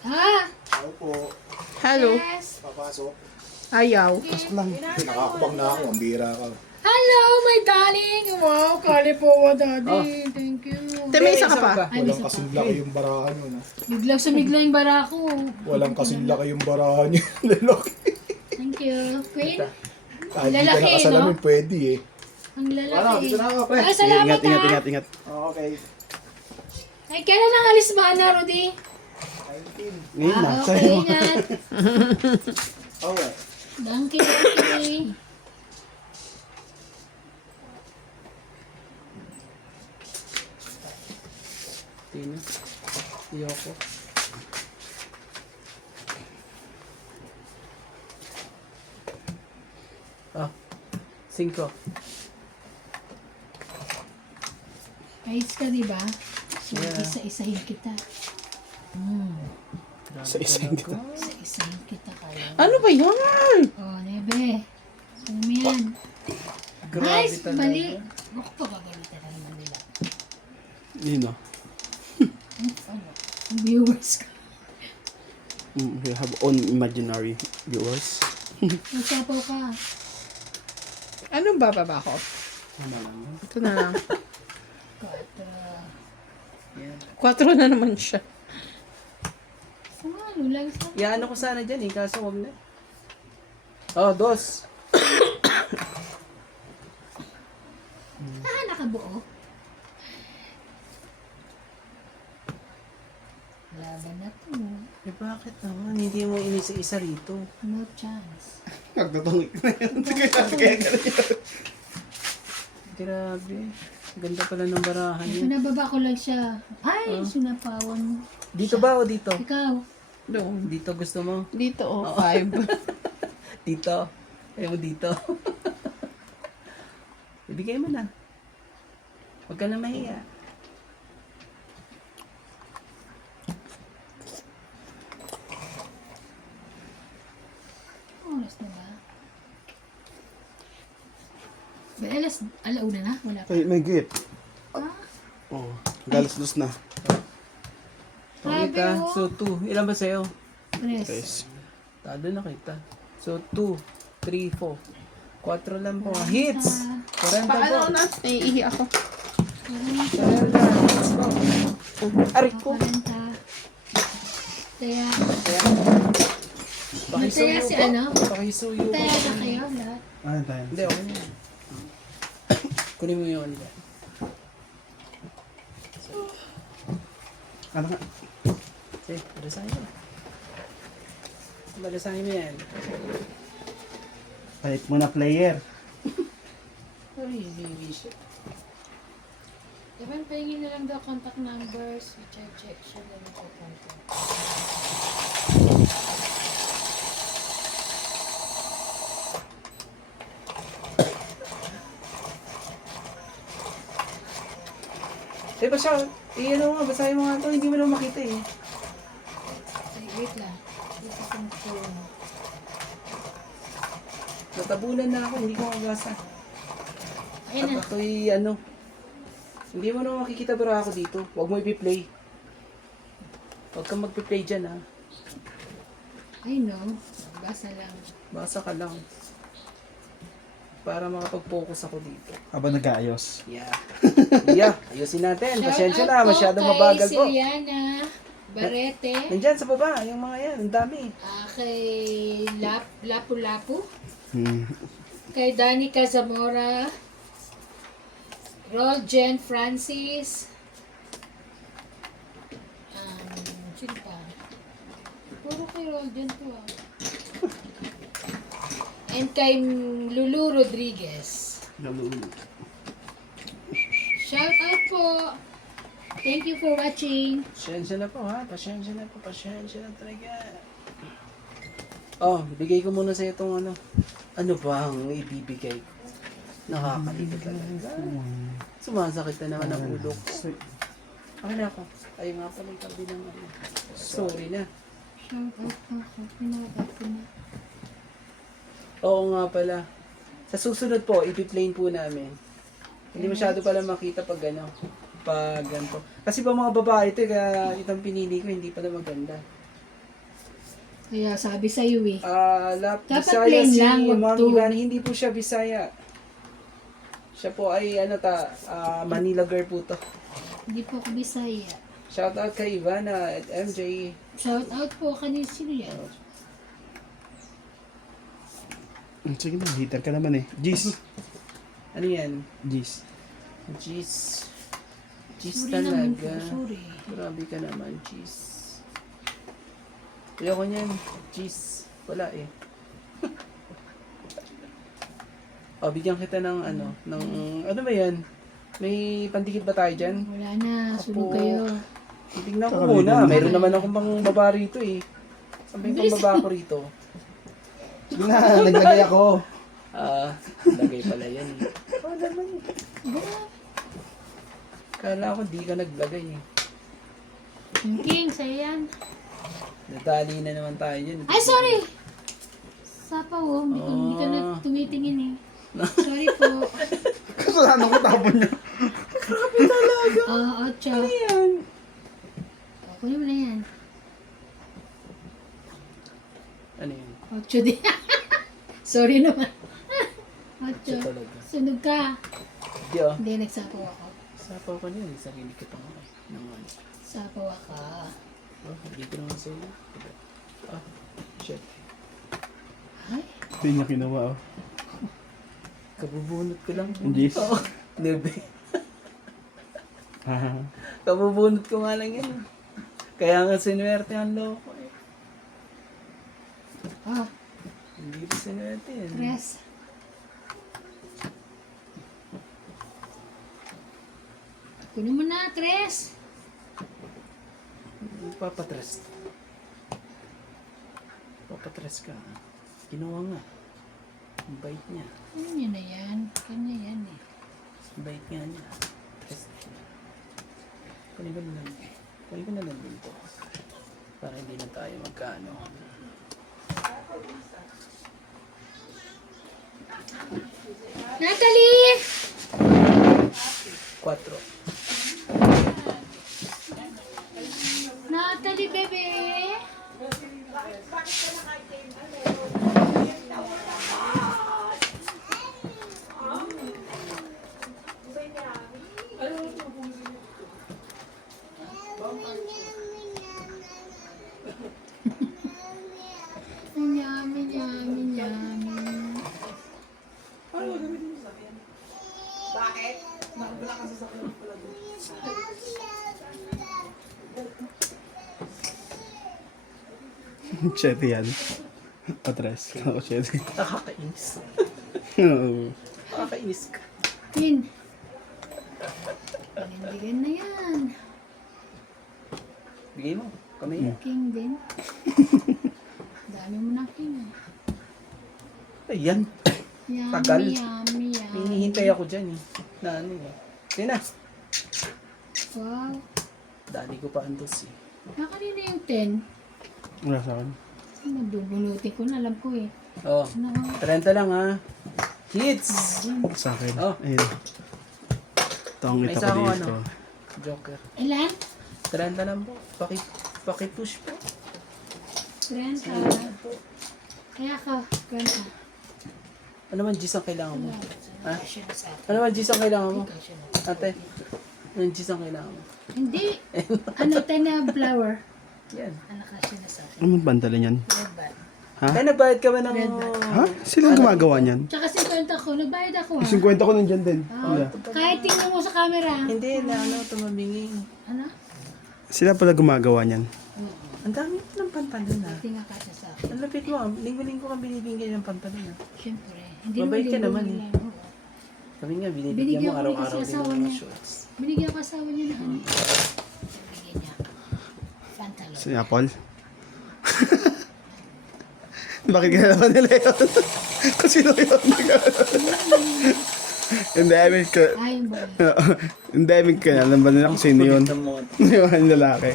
Ha? Opo. Hello. Yes. Papasok. Ayaw. Lang. Nakakabang na ako. Ang bira ka. Hello, my darling. Wow, kali po mo, daddy. Thank you. Te, may isa ka pa. Ay, Walang isa pa. kasing laki yung barahan yun. Biglang sumigla yung bara ko. Walang kasing laki yung barahan yun. Lalaki. Thank you. Queen, Kahit di ka Lalaki, nakasalamin, no? pwede eh. ang lalaki. ako, pre. Ah, salamat ha. ingat. Okay. Ay, kailan ang alis ba na, Rudy? Ngayon na. Okay, ingat. Alright. Thank you. Tina. Yoko. Ah. 5. Ayos ka, di ba? So, Yeah. isa-isahin kita. Sa isang kita. Isa-isahin kita kaya. Ano ba yan? Oh, nebe. Ano mo yan? Grabe Nice, talaga. bali. Huwag pa gagalitan na naman nila. Yun o. Ano? Ang viewers ka. We have own imaginary viewers. Magsapaw ka. Anong bababa ko? Ito na lang. 4 na naman siya. Ano, lang sa... Iano ko sana dyan eh, kaso wag na. Oh, 2. Ah, nakabuo. Laban na to. Eh bakit naman? Hindi mo inisa-isa rito. No chance. Nagtutungik na yun. Grabe. Ganda pala ng barahan yun. Pinababa ko lang siya. Ay, sinapawan mo. Dito ba o dito? Ikaw. Doon. Dito gusto mo? Dito, 5. Dito. Ayaw mo dito. Ibigay mo na. Huwag ka na mahiya. Oras na ba? Ba, alauna na? Wala pa. Ay, may gift. Ah, Oh, galas-dos na. Okay grabe ka. oh. So, 2. Ilan ba sa'yo? Tres. Guys. Tado na kita. So, 2, 3, 4. 4 lang po. Hits! 40 po. Paano na? Naiihi ako. 40. Hits po. Aray ko. 40. Taya. Pakisuyo Taya si po. ano? Pakisuyo po. Taya na kayo lahat. Ano tayo? Hindi, okay na. Kunin mo yung ano. Ano nga? Sige, balasahin mo. Balasahin mo yan. Palit mo na player. Ay, baby shit. Diba, pahingin na lang daw contact numbers. Check siya lang po contact. Eh, ba siya? Eh, ano nga, basahin mo nga ito. Hindi mo naman makita eh. Ay, wait lang. Dito kong phone. Natabunan na ako, hindi ko mabasa. Ayun na. At ako'y ano. Hindi mo naman makikita bara ako dito. Huwag mo i-play. Huwag kang mag-play dyan ha. I know. Basa lang. Basa ka lang. Para makapag-focus ako dito. Habang nag-aayos. Yeah. Yeah, ayusin natin. Pasensya na, masyadong mabagal po. Kay Siliana Barete. Nandyan sa baba, yung mga yan, ang dami. Kay Lapu-Lapu. Hmm. Kay Danica Zamora. Roljen Francis. Sino pa? Puro kay Roljen to ah. And kay Lulu Rodriguez. Lalo. Shout out po. Thank you for watching. Pasensya na po ha. Pasensya na po. Pasensya na talaga. Oh, bigay ko muna sa itong ano. Ano ba ang ibibigay ko? Nakakalimutan talaga. Sumasakit na naman ang ulo ko. Okay na ako. Ay nga pala yung tabi ng ano. Sorry na. Shout out po ako. Pinakapag ko na. Oo nga pala. Sa susunod po, ipi-plane po namin. Hindi masyado pala makita pag ano. Pag ganito. Kasi pa mga babae ito, kaya itong pinili ko, hindi pala maganda. Kaya sabi sa iyo eh. Dapat Dapat Bisaya plain si lang, wag Ma'am to. Ivan, hindi po siya Bisaya. Siya po ay Manila girl po to. Hindi po ako Bisaya. Shout out kay Ivana at MJ. Shout out po kanil sino yan. Sige na, hater ka naman eh. Jeez. Ano yan? Jeez. Jeez. Jeez Sorry naman po. talaga. Sorry. Grabe ka naman, jeez. Ayoko niyan. Jeez. Wala eh. O, bigyan kita ng ano, ano ba yan? May pandikit ba tayo dyan? Wala na. Sunog Apo. kayo. Tignan ko Kakabili muna. na. Mayroon naman akong pang baba rito eh. Saan ba yung pang baba ko rito? Sige na, naglagay ako. Lagay pala yan eh. Oo naman eh. Kala ko di ka naglagay eh. Yung King, sa'yo yan. Nadali na naman tayo dyan. Ay, sorry! Sapaw, oh. Hindi ka na tumitingin eh. Sorry po. Kasalanan ko tapon niya. Ocho. Ano yan? Kunin mo na yan. Ano yan? Ocho din. Sorry naman. Ocho. Ito talaga. Sunog ka. Di oh. Hindi, nagsapaw ako. Sapaw ko niyan. Sarili ko pa nga eh. Nang ano. Sapaw ako. Oh, dito naman sa iyo. Ah, shit. Ay, Hindi niya kinuha oh. Kabubunot ko lang. Jeez. Oo. Nebe. Ah, Kabubunot ko nga lang yan. Kaya nga sinuwerte ang loko eh. ah, Hindi pa sinuwerte yan. tres. Kunin mo na, tres. Papatres. Papatres ka. Ginawa nga. Ang bait niya. Ano niya na yan? Kanya yan eh. Ang bait nga niya. Tres. Kunin ko na lang. Kunin ko na lang dito. Para hindi na tayo magkaano. Natalie! 4. Natalie, bebe! Yummy, yummy, yummy. Chete yan. Patres. Ako chete. Nakakainis. Oo. Nakakainis ka. Tin. Panindigan na yan. Bigay mo. Kamay mo. King din. Dami mo na king. Ayan. Yummy, Tagal. yummy, yummy. Hinihintay ako dyan eh. Na ano eh. Sige na. Wow. Dali ko pa antos eh. Nakanina yung 10. Wala sa akin. Madubunutin ko na, alam ko eh. Oh. Ano? 30 lang ha. Hits! Sa akin. Oh. Ayun. Tongit May ako isa akong dito. Joker. Ilan? 30 lang po. Paki-push po. 30. Kaya ka, kwenta. Ano man G's ang kailangan mo? Ha? Siya na sa akin. Ano man G's ang kailangan mo? Siya na. Ate, ano G's ang kailangan mo? Hindi. Ano tayo na flower? Yan. Ano ka siya na sa akin? Anong bandala niyan? Red band. Ha? Kaya nagbayad ka ba ng... Ha? Silang gumagawa niyan? Tsaka 50 ko. Nagbayad ako ha. 50 ko nandyan din. Wala. Kahit tingnan mo sa camera. Hindi, na ano, tumabingi. Ano? Sila pala gumagawa niyan. Ang dami ng pantay. ka dun ah. Hindi nga kasya sa akin. Ang lapit mo, linggo-linggo ka binibigay ng pantalon ah. Siyempre. Hindi Mabait ka naman linggo eh. lang. Oo. Kami nga, binibigyan Binigyan mo ko rin araw-araw kasi din asawa ng mga niya. shorts. Binigyan ko asawa niya na ano. Binigyan niya. Pantalon. Si Apple. Bakit ginalaman nila yun? Kasi sino yun? Endemic ka. Ay, boy. Endemic ka. Alam ba nila kung sino yun? Kulit ng mga Yung lalaki.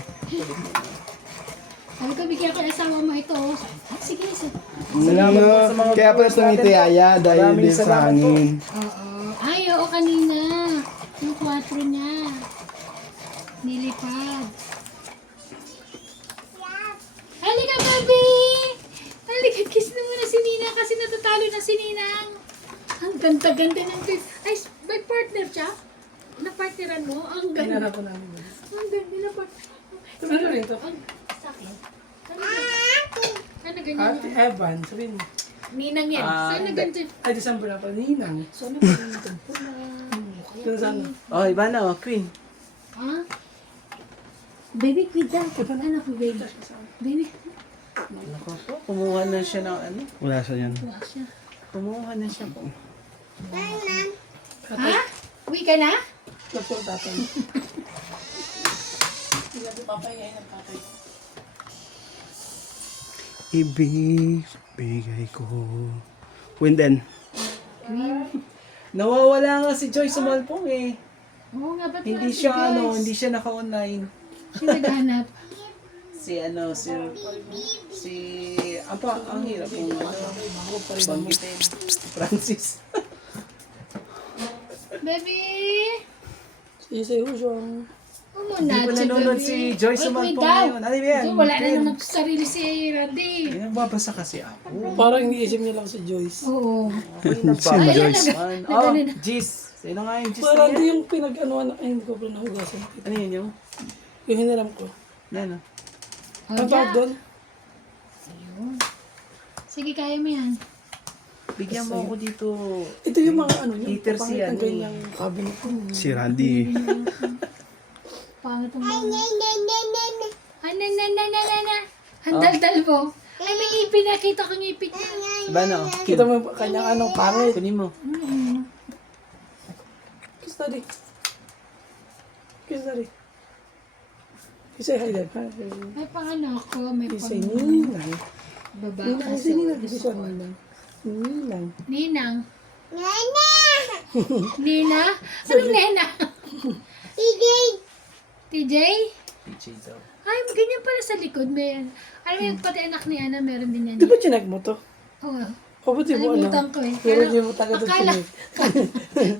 Sabi ko, bigyan ko yung asawa mo ito. Sabi, sige, sige. Salamat po sa mga Kaya pala viewers natin tumiti Aya dahil Maraming din sa salamat po. hangin. Oo. Ay, oo, kanina. Yung 4 niya. Nilipad. Halika, baby! Halika, kiss na muna si Nina kasi natatalo na si Ninang. Ang ganda-ganda ng kiss. Ay, may partner siya? Na-partneran mo? Ang ganda. Hinarap ko namin. Ang ganda na partner. Ano rin ito? Ang sa akin. Ano ganyan Ate yun? Evan, sabihin mo. Ninang yan. Saan na ganito? Ay, December na pa. Ninang. Saan na ganito? Pula. Kung saan? Oh, iba na oh, Queen. Ha? Baby, quit that. Ano po, baby? Baby, Nako po, kumuha na siya ng ano. Wala sa yan. wala siya. Kumuha na siya po. Ha? Uwi ka na? Doktor tatay. Hindi natin papahingayin ng tatay. Ibibigay ko. Winden. Nawawala nga si Joyce Sumalpong eh. Oo nga, ba't Hindi wala si siya Joyce? ano, hindi siya naka-online. Siya naghanap. Si ano, ang hirap kung ano, banggitin. Francis. Baby! Isa yung siyang... Umuna, Hindi pa nanonood si Joyce Sumalpong ngayon. Ano yan? Wala na naman sa sarili si Randy. Ay, nagbabasa kasi ako. Parang iniisip niya lang si Joyce. Oo. Ako'y nagbabasa. Joyce? Oh, Gis. Sino nga yung Gis na Parang yan? di yung pinag-anuan na... Ay, hindi ko pa nahugasan. Ano yun yung? Yung hiniram ko. Ano? Oh, Ang tawag doon? Ayun. Sige, kaya mo yan. Bigyan mo ako dito. Ito yung mga ano niya. Heater Pangit siya, ang ano eh. kanyang cabinet ko. Si Randy. Pangit ang mga... Ay, na. Ang daldal mo. Ay, may ngipin na. Kita ko ngipin niya. Diba no? Kita mo yung kanyang anong pangit. Kunin mo. Kiss daddy. Kiss daddy. Kiss hi dad. May pangano ako. May Kiss pang... Ninang. Baba Ninang. ka Kiss sa... Ninang. Kiss Ninang. Ninang. Ninang. Nina? Anong Nena? TJ? Pichi daw. Ay, ganyan pala sa likod. May, alam mo yung pati anak ni Ana, meron din yan. Di ba chinek mo to? Oo. O ba't di mo Nalimutan alam? ko eh. Pero di mo taga doon akala, chinek.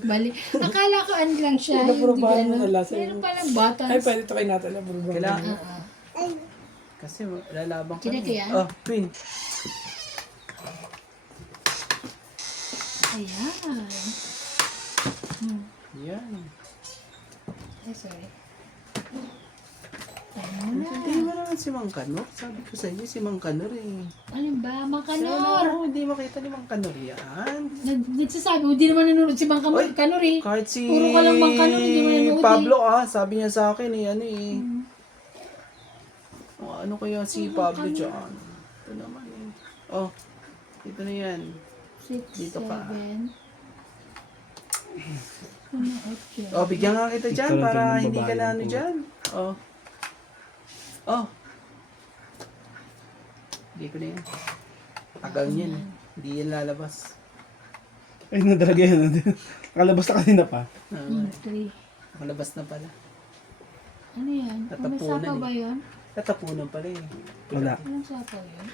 bali. Akala ko ano lang siya. Naprobahan Hindi mo ko na ano. lasa Meron yun. palang buttons. Ay, pwede ito kay Natalie. Burubang. Kailangan. Oo. Kasi lalabang ka. Chinek ko yan? Oh, Queen. Ayan. Yan. Ay, sorry. Ayan na. Hindi mo naman si Mang Kanor. Sabi ko sa inyo si Mang Kanor eh. Alin ba? Mang Sana Kanor. ako, hindi makita ni Mang Kanor yan. Nagsasabi mo, di naman nanonood si Mang Oy, Kanor eh. Kahit si Puro ka lang Mang Kanor, hindi mo nanonood Pablo sabi niya sa akin eh, ano eh. Oh, ano kaya si Pablo dyan? Ito naman eh. Oh, ito na yan. 6, Dito 7. ka. Ano, 8. Oh, bigyan nga kita dyan Ito lang para din ng hindi ka babae na ano po. dyan. Oh. Oh. Hindi ko na yan. Tagal niyan. Hindi yan lalabas. Ay, nadraga yan. Nakalabas na kanina pa. 3. Malabas na pala. Ano yan? May Tatapunan sapaw eh. ba yun? Tatapunan pala eh. Wala. Anong sapaw yun?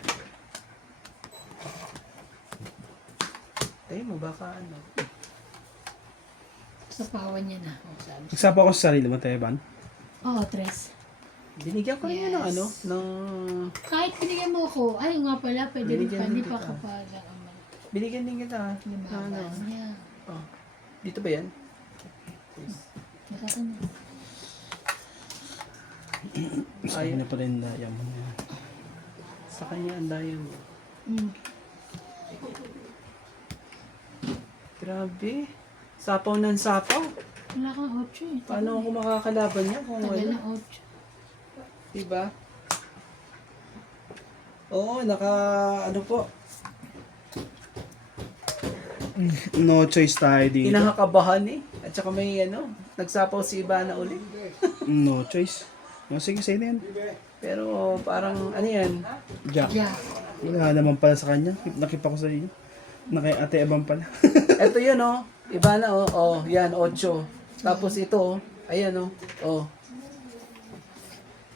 Tayo mo baka ano. Sapawan niya na. Oh, sabi. Nagsapa ako sa sarili mo, Teban. Oo, 3. Binigyan ko rin yun ng Yes. ano, ng... Kahit binigyan mo ako, ay nga pala, pwede rin Binigyan pa, hindi din pa kita. kapag Binigyan din kita. Na lumaba ano. niya. Oh. Dito ba yan? Nakatanda. Sabi na pala yung daya mo. Sa kanya ang daya mo. Grabe. Sapaw ng sapaw. Wala kang 8 eh. Paano ako makakalaban niya kung Tagal ano? na 8. Diba? Oo, ano po. No choice tayo dito. Kinakakabahan eh. At saka may nagsapaw si Ivana ulit. No choice. No, sige, say na yan. Pero parang yan. Jack. Yeah. Wala naman pala sa kanya. Nakipa ko sa iyo. Na kay Ate Ebang pala. Ito yun Ivana yan, 8. Tapos ito ayan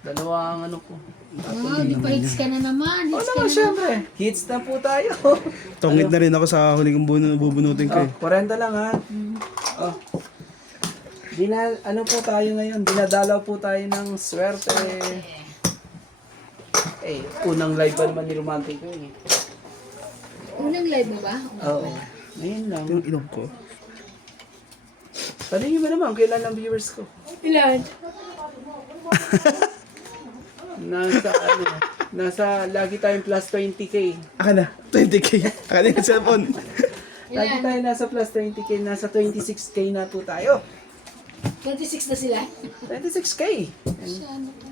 dalawa ang ko. Wow, di pa hits ka na naman. Hits ka Naman na syempre. Hits na po tayo. Tungit na rin ako sa huli kong bubunutin ko eh. 40 lang ha. Po tayo ngayon, dinadalaw po tayo ng swerte. Unang live pa naman ni Romantic ko eh. Unang live mo ba? Oo. Ngayon lang. Yung ilog ko. Tanungin mo naman, kailan ang viewers ko? Ilan? Nasa lagi tayong plus 20k. Aka na, 20k. Aka na yung cellphone. Lagi tayo nasa plus 20k, nasa 26k na po tayo. 26 na sila? 26k. Siya, ano ka?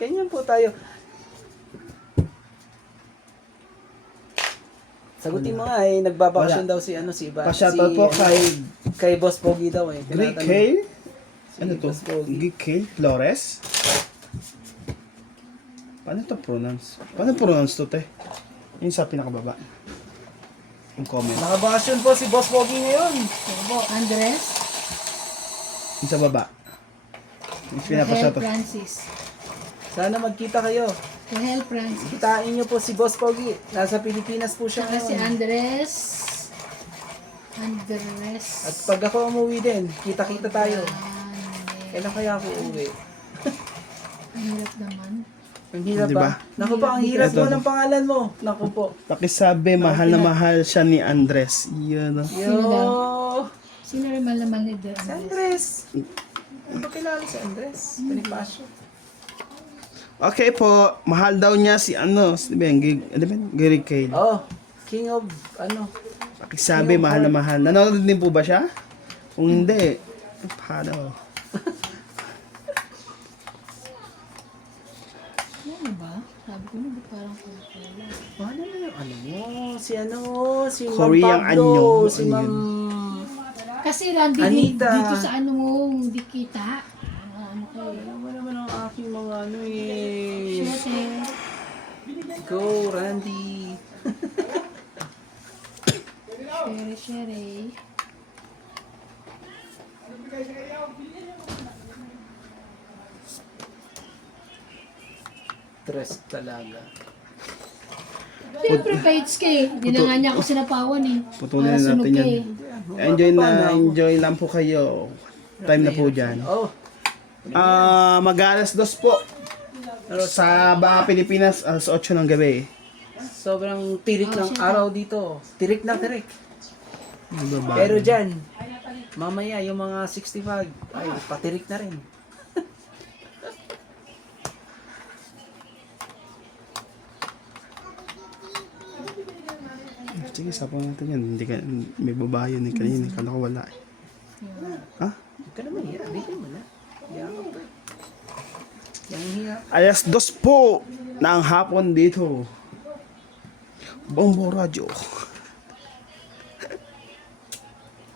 Ganyan po tayo. Sagutin mo nga nagbabakasyon daw si Ivan. Pa-shoutout po kay Boss Pogi daw Greek Tinatanong. Kale? Ano to? Boss Pogi. Greek Kale? Flores? Paano to pronounce? Paano pronounce to, te? Yung sa pinakababa. Yung comment. Nakabakasyon po si Boss Pogi ngayon. Andres? Yung sa baba. Yung Rahel pinapashoutout. Francis. Sana magkita kayo. Rahel Francis. Kitain niyo po si Boss Pogi. Nasa Pilipinas po siya Saka si ngayon. Andres. At pag ako umuwi din, kita-kita tayo. Kailan kaya ako uuwi? Ang hirap naman. Ang hirap Di ba? ba? Naku po, ang hirap Ito. mo ng pangalan mo. Naku po. Pakisabi, mahal na mahal siya ni Andres. Yun. Yo! Sino rin malaman ni Si Andres? Andres. Ano ba kilala si Andres? Bonifacio. Okay po, mahal daw niya si Greek Kale. King of Pakisabi, mahal na mahal. Nanonood din po ba siya? Kung hindi, paano? Ano ba? Sabi ko na, parang kulala. Paano na yung si Ma'am Koreang Pablo, anyo. si Ma'am... Kasi Randy, Anita. dito sa ano mo, hindi kita. Ano ko eh. Wala naman ang aking mga Shit eh. Go, Randy. Shere. Stress talaga. Siyempre, paits ka eh. Hindi na nga niya ako sinapawan eh. Putulin Para na sunog natin ka yan. eh. Enjoy lang po kayo. Time na po dyan. Mag-alas 2 po. Sa Baha Pilipinas, alas 8 ng gabi. Sobrang tirik ng araw dito. Tirik na tirik. Nagbaba. Pero dyan, mamaya yung mga 65, ay patirik na rin. Sige, sapaw natin yan. Hindi ka, may babae yun kanina. Kala ko wala eh. Ha? Huwag ka naman hiya, bigyan mo na. Hiya ka pa. Yung hiya. Alas 2 po ng hapon dito. Bombo Radyo.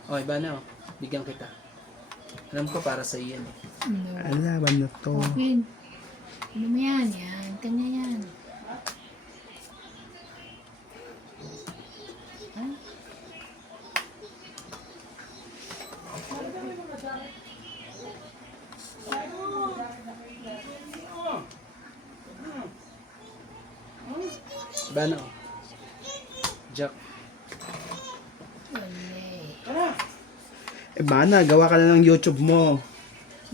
Okay ba na? Bigyan kita. Alam ko para sa iyo yan eh. Alaban na to. Queen. Ano mo yan? Yan. Kanya yan. Bano? Jack. Bana, gawa ka na ng YouTube mo.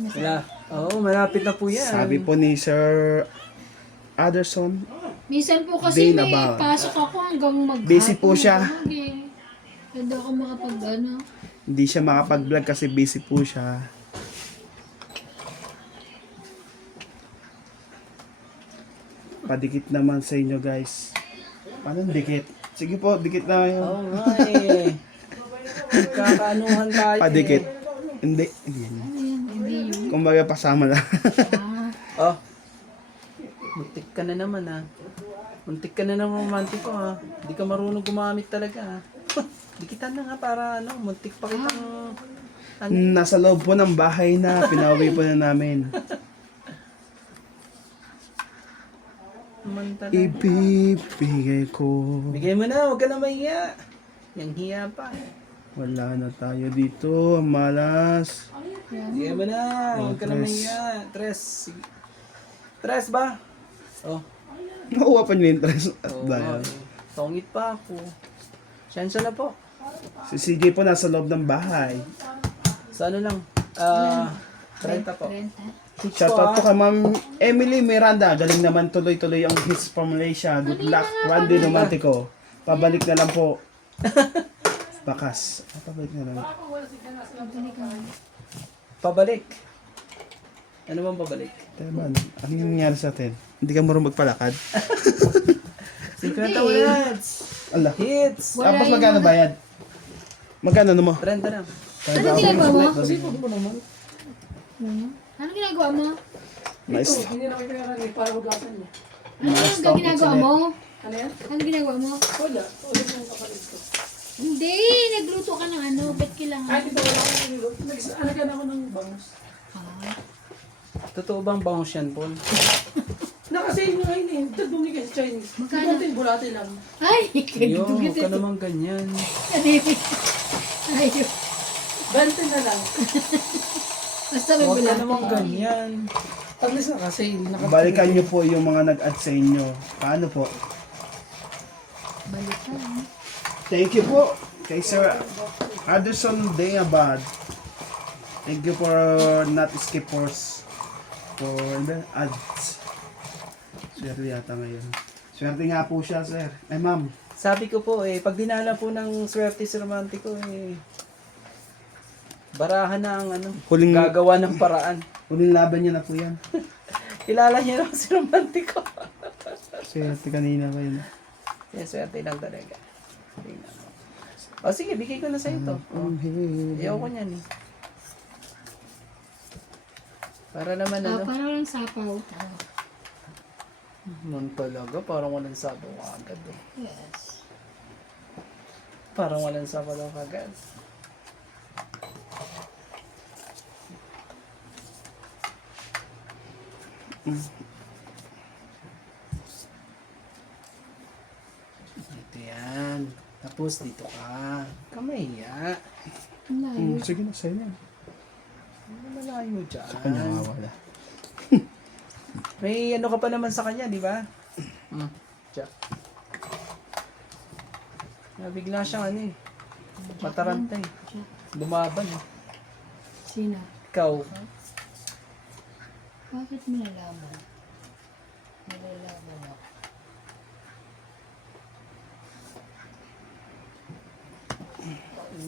Wala. Oo, malapit na po yan. Sabi po ni Sir Anderson, Minsan po kasi Day na may ba? pasok ako hanggang maghapon. Busy po siya. Hindi ako makapag-ano. hindi siya makapag-vlog kasi busy po siya. Padikit naman sa inyo guys. Anong dikit? Sige po, dikit na yun. Oo nga eh. Magkakaanuhan tayo Padikit. eh. Hindi. Hindi yan. Ano yan? Hindi yun. Kumbaga pasama lang. Ah, Oh. Butik ka na naman ah. Muntik ka na ng romantiko ha. Hindi ka marunong gumamit talaga ha. Dikitan na nga para ano, muntik pa kitang ano. Nasa loob po ng bahay na, pinauwi po na namin. Man talaga. Ibibigay ko. Bigay mo na, huwag ka na mahiya. Yang hiya pa. Wala na tayo dito, ang malas. Bigay mo na, huwag ka na Tres. mahiya. Tres. Tres ba? Oh. Nakuha pa niyo yung interest at Oo dahil. nga eh. Tongit pa ako. Sensya na po. Si CJ po nasa loob ng bahay. Sa ano lang? 30 po. 30. Shoutout po kay Ma'am Emily Miranda. Galing naman tuloy-tuloy ang hits from Malaysia. Good luck, Randy Romantico. Pabalik na lang po. Bakas. Pabalik na lang. Pabalik. Ano bang pabalik? Teman, ano yung nangyari sa atin? Hindi ka marunong magpalakad? 50 words. Ala. Hits. Wala Tapos yung magkano mga- bayad? Magkano mo? 30 na. Ano ginagawa mo? Kasi pag mo naman. Ano ginagawa mo? Nice. Hindi na kayo kaya para maglasan niya. Ano ang ginagawa mo? Ano yan? Ano ginagawa mo? Wala. Wala yung kapatid ko. Hindi, nagluto ka ng ano, ba't kailangan? Kahit ito wala akong nililo. Nag-anagan ako ng bangus. Totoo bang bangus yan, Paul? Nakasale mo ngayon eh. Ito bumili ka sa Chinese. Magkano? Bulate, bulate lang. Ay, Yo, huwag kagdugit ka ito. naman ganyan. Ayun. 20 na lang. Basta may Huwag ka bulate. naman ganyan. At least nakasale. Balikan niyo po yung mga nag-add sa inyo. Paano po? Balikan. Thank you po kay Sir Anderson Deabad. Thank you for not escape force for the ads. Swerte yata ngayon. Swerte nga po siya, sir. Eh, ma'am. Sabi ko po eh, pag dinala po ng swerte si Romantico eh, barahan na ang ano, Huling- gagawa ng paraan. Huling laban niya na po yan. Kilala niya naman si Romantico. Swerte kanina pa yun. Yan, swerte lang talaga. Tingnan mo. O sige, bigay ko na sa ito. Ayaw ko niyan eh. Para naman ano. Para lang sapaw. Nun talaga, parang walang sabaw agad eh. Yes. Parang walang sabaw agad. Ito yan. Tapos dito ka. Kamaya. Layo. Sige na, sa'yo na. Malayo dyan. Kanya mawawala. May ano ka pa naman sa kanya, di ba? Diyan. Nabigla siyang ano eh. Mataranta eh. Lumaban eh. Sino? Ikaw. Bakit mo nalaman? Nalalaman ako.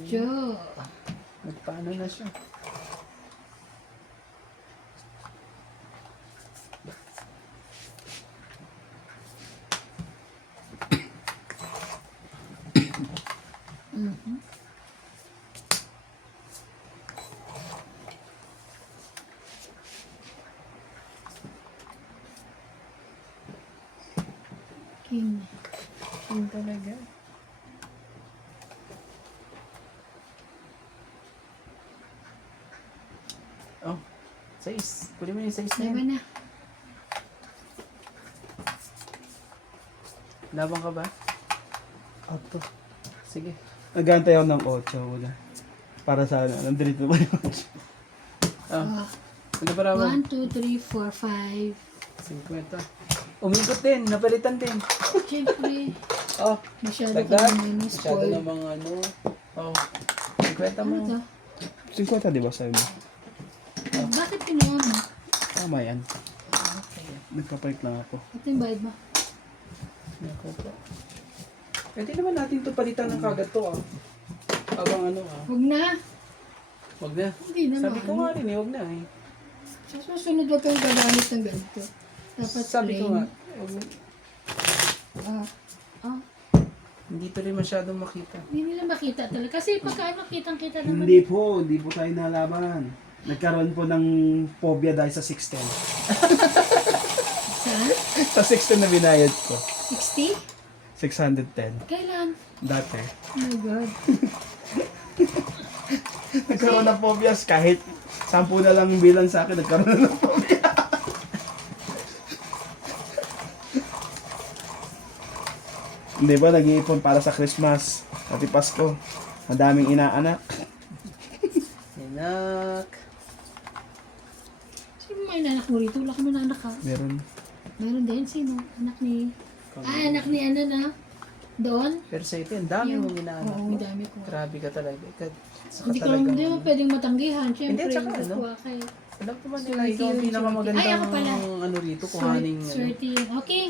Joe. Nagpaano na siya. King. Yun talaga. Oh, 6. Kunin mo yung 6 na Diba yan. na? Labang ka ba? Ato. Sige. Nagantay ako ng 8. Wala. Para sa ano. Nandito ba yung 8? Oh. Ano ba raw? 1, 2, 3, 4, 5. 50. Umikot din. Napalitan din. Siyempre, Oh, masyado dagdag. ka naman Masyado spoiled. namang ano. Oh, 50 Ano mo. to? 50, di ba sabi mo? Bakit pinuha mo? Tama yan. Nagpapalit lang ako. Ito yung bayad mo. Naku po. Pwede naman natin ito palitan ng kagad to ah. Abang ano ah. Huwag na. Wag na. Hindi naman. Sabi ko nga rin eh, wag na eh. Sa susunod huwag kang gagamit ng ganito. Dapat Sabi ko nga, Ah, ah, hindi pa rin masyadong makita. hindi nila makita talaga. Kasi pagka makitang-kita naman. Hindi po tayo nalaban. Nagkaroon po ng phobia dahil sa 610. Saan? Sa 610 na binayad ko. 60? 610. Kailan? Dati. Oh my God. Nagkaroon ng phobias kahit 10 na lang yung bilang sa akin, nagkaroon na ng phobia. Hindi ba, nag-iipon para sa Christmas, pati Pasko. Madaming inaanak. Anak. Sino may anak mo rito? Wala ka man anak ha? Meron. Meron din. Sino? Anak ni... anak ni ano na? Doon? Pero sa ito, ang dami mong Oo, inaanak. ang dami ko. Grabe ka talaga. Hindi ko naman din pwedeng matanggihan. Siyempre, Hindi, tsaka ano? kukuha kayo. Alam ko man nila, Swerte ikaw ang yun, pinakamagandang swerte. Ay, ako pala. ano rito, kuhaning ano. Swerte yun. Okay.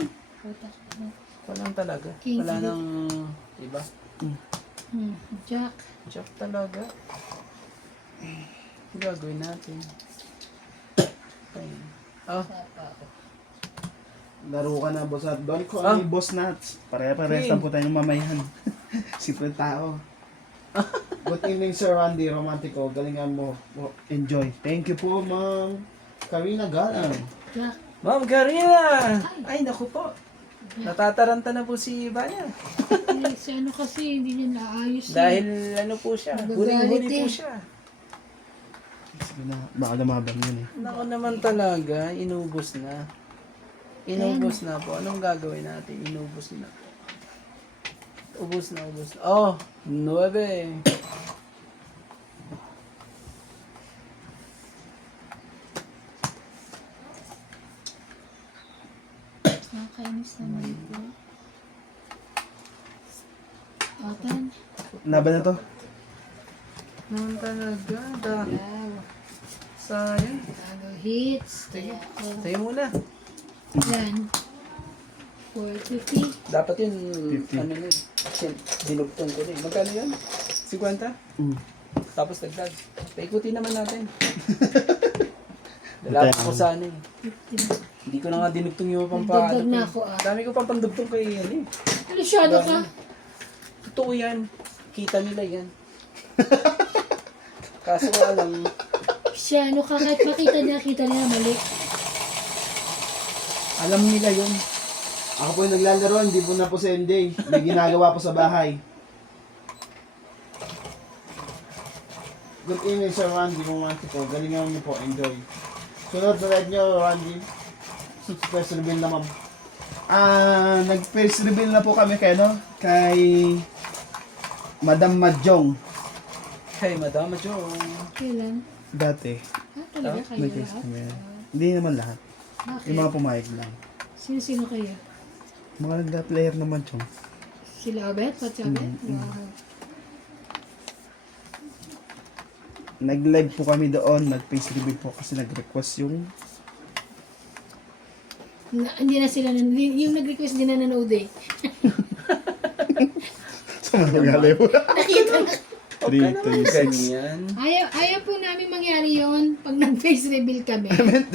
Walang talaga. King. Wala nang iba. Jack. Jack talaga. Ang gagawin natin. Ayun. Oh, Laro ka na, boss. At doon ko Ah. ni Boss Nuts. Pare-pares lang po tayong mamayan. Simple tao. Good evening, Sir Randy Romantico. Galingan mo. Enjoy. Thank you po, Ma'am Karina Galang. Jack. Ma'am Karina! Ay, naku po. Natataranta na po si Baya. Eh, si ano kasi, hindi niya naayos. Dahil ano po siya, Nagagalit huling-huli po eh. siya. Sige na, baka lumabang yun eh. Nako naman talaga, inubos na. Inubos na po. Anong gagawin natin? Inubos na. Ubos na, ubos na. Oh, 9. Nakakainis naman ito. Otan. Laban na to. Naman talaga. Wow. Sayang. Bago hits. Tayo muna. Yan. 450. Dapat yun, 50. ano na yun. Dinugtong ko na yun. Magkano yun? 50? Mm. Tapos dagdag. Paikuti naman natin. Dala ko sana eh. 50. Hindi ko na nga dinugtong yung pampaano. Nagdagdag na ako, ah. Dami ko pang pandugtong kay yan eh. Alisyado ka. Totoo yan. Kita nila yan. Kaso nga lang, Siya, ano ka, kahit makita nila mali. alam nila yun. Ako po yung naglalaro, hindi po na po sa MJ. May ginagawa po sa bahay. Good evening, Sir Randy Romantico. Galingan niyo po, enjoy. Sunod na live niyo, Randy. First reveal na, ma'am. Nag-first reveal na po kami kay, no? Kay Madam Mahjong. Hey, Madama Jo. Kailan? Dati. Talaga kayo May first lahat? kami. Hindi naman lahat. Bakit? Yung mga pumayag lang. Sino-sino kayo? Mga nagda-player naman yung. Sila Obet? Pati Obet? Wow. Nag-live po kami doon. Nag-face reveal po kasi nag-request yung Hindi na sila, yung nag-request din na nanood eh. sa mga live. Nakita na. 3, 3, 6. Ganyan. Ayaw po namin mangyari yon pag nag-face reveal kami.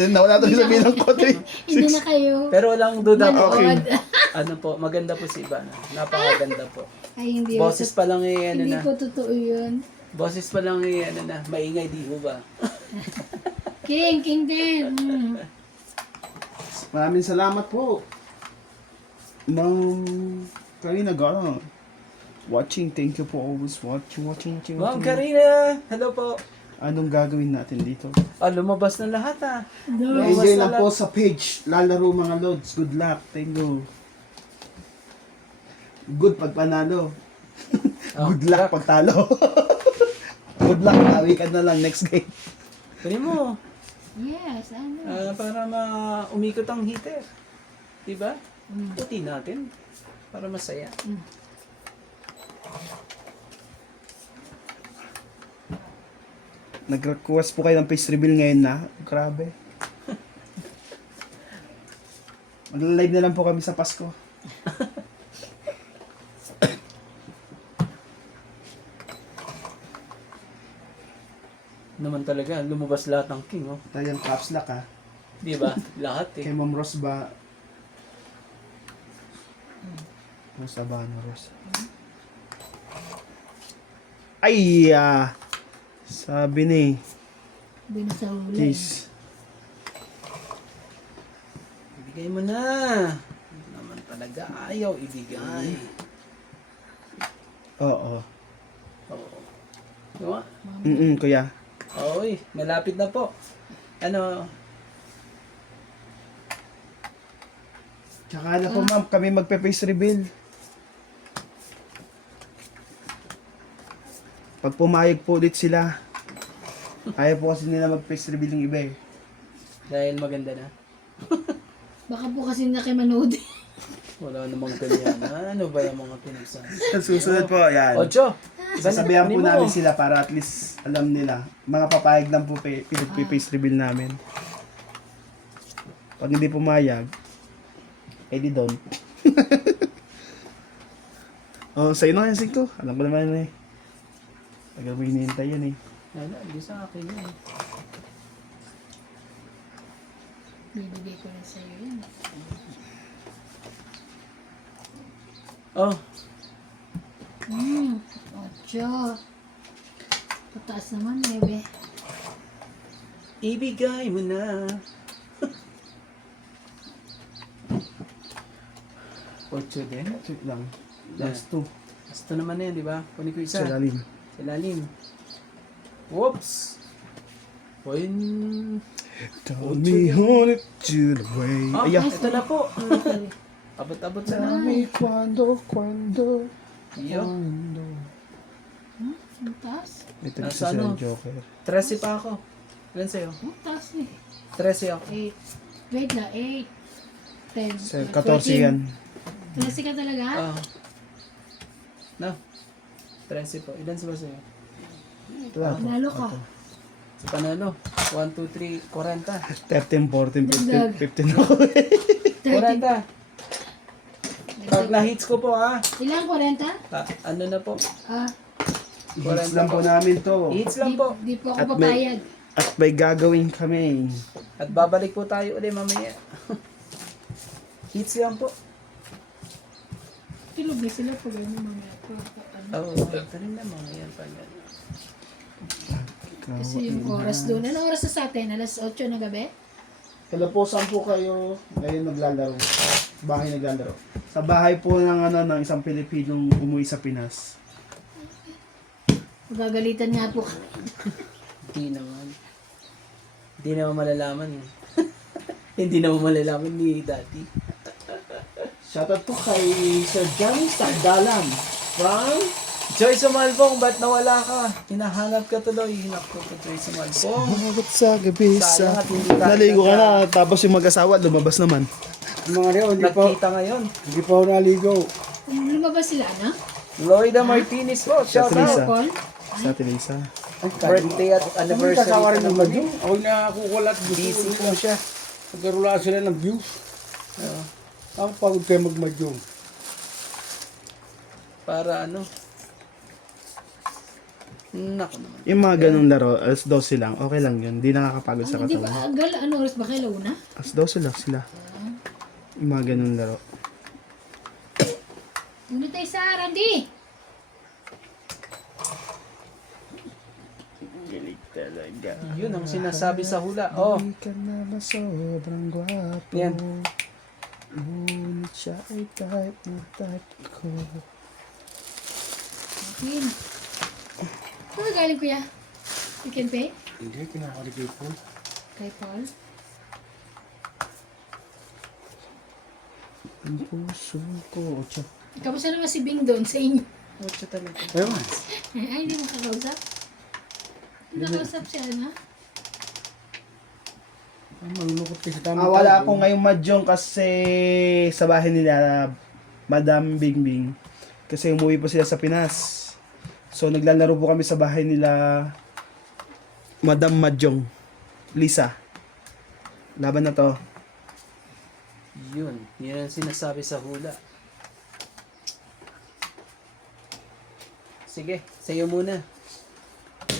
Nawala to sabihin ng kote. Hindi na kayo Pero walang duda po. manood. Ano po, maganda po si Ivana. Napakaganda po. Ay, hindi. Boses pa lang eh, ano Hindi na. po totoo yun. Boses pa lang eh, ano na. Maingay, di ho ba? King din. Maraming salamat po. Ma'am Karina Garo. Watching, thank you for always watching. Ma'am Karina! Hello po. Anong gagawin natin dito? Ah, lumabas na lahat ah. Enjoy lang po sa page. Lalaro mga loads. Good luck. Thank you. Good pag panalo. Good luck pag talo. Good luck. Tawi ka na lang next game. Kunin mo. Yes, ano. Para umikot ang heater. Diba? Puti natin. Para masaya. Nag-request po kayo ng face reveal ngayon na. Grabe. Mag-live na lang po kami sa Pasko. Naman talaga, lumabas lahat ng king, oh. Talagang caps lock ha. Di ba? Lahat eh. Kay Ma'am Rose ba? Rosa ba? Ano Rose? Ay! Sabi ni Hindi na sa huli. Jeez. Ibigay mo na. Naman talaga. talaga ayaw ibigay. Oo. Oo. Diba? Kuya. Oy, malapit na po. Ano, Tsaka na po ma'am, kami magpe-face reveal. Pag pumayag po ulit sila, ayaw po kasi nila mag-face reveal yung iba eh. dahil maganda na. Baka po kasi nakimanood. Wala namang ganyan. Ano ba yung mga pinagsasabi? Sa susunod po, yan. Ocho! Sasabihan po Kunin mo. namin sila para at least alam nila. Mga papayag lang po pinag-face reveal namin. Pag hindi pumayag, edi don't. Oh, sa'yo na yan, Singko. Alam ko naman eh. Tagal mo hinihintay yan eh. Wala, hindi sa akin yun. Bibigay ko rin sa'yo yan. Oh, 8. Pataas naman, 9. ibigay mo na. Ocho din. Check lang. Last two. Basta naman na yan, di ba? Kunin ko isa. Sa lalim. Sa lalim. Whoops! Point. Tell me hold it to the way. Ah, Ayan. ito na po. Abot-abot sa namin. Cuando. Iyo. Ang taas. Ito Nasa isa ano? sa Joker. 13 pa ako. Ilan sa'yo? Ang taas eh. 13 ako. 8. Wait na, 8. 10. Sa 14 yan. 13 ka talaga? Ah. No. 13 po. Ilan sila sa'yo? Ito lang. Panalo ka. Sa panalo. 1, 2, 3, 40. 13, 14, Dagdag. 15 ako. 40. Pag na-hits ko po ha. Ilang 40? Ano na po? Hits lang po namin to. Hits lang po. Di po At ako may- papayag. At may gagawin kami. At babalik po tayo ulit mamaya. Hits lang po. Tulog na sila pag ano mamaya po. Oo, ito rin na mamaya pa yan. Kasi yung oras doon. Ano oras na sa atin? Alas 8 ng gabi? Kala po, saan po kayo ngayon naglalaro? Bahay naglalaro. Sa bahay po ng ng isang Pilipinong umuwi sa Pinas. Magagalitan nga po. Hindi naman. Hindi naman malalaman eh. Hindi naman malalaman ni Daddy. Shoutout po kay Sir Johnny Sagdalan from Joy Sumalbong, ba't nawala ka? Hinahanap ka tuloy. Hinako ko Joy Sumalbong. Bakit sa gabi Sayang at hindi tayo Naligo ka na, tapos yung mag-asawa lumabas naman. Mga rin, Nagkita ngayon. hindi pa ako naligo. Lumabas sila, ano? Lloyda Martinez po. Shout Teresa. out. Paul? Sa Teresa. Birthday at Anniversary kasawa rin ng naman bagyo. Ako na kukulat. Busy po siya. Nagkaroon sila ng views. Oo. Ako pagod kayo magmadyong. Para ano? Nako naman. Yung mga ganong laro, alas 12 lang, okay lang yun. Hindi nakakapagod sa Hindi ba? katawan. Ano oras ba kayo launa? Alas 12 lang sila. Yung mga ganong laro. Una tayo sa Randy! Galing talaga. Yun ang sinasabi sa hula. Oh, Hindi ka naman sobrang gwapo. Yan. Ngunit siya ay type na type ko. Yun. Ano galing kuya? You can pay? Hindi, kinakaligay po. Kay Paul? Ang puso ko. Tiyo. Kamusta naman si Bing doon sa inyo? mucho talaga. Ayun. Ay, hindi mo kakausap? Nakausap siya, ano? Malulukot kayo sa tamang Wala tao. ako ngayong madyong kasi sa bahay nila, Madam Bingbing. Kasi umuwi po sila sa Pinas. So naglalaro po kami sa bahay nila, Madam Madyong. Lisa. Laban na to. Yun. Yun ang sinasabi sa hula. Sige, sa'yo muna.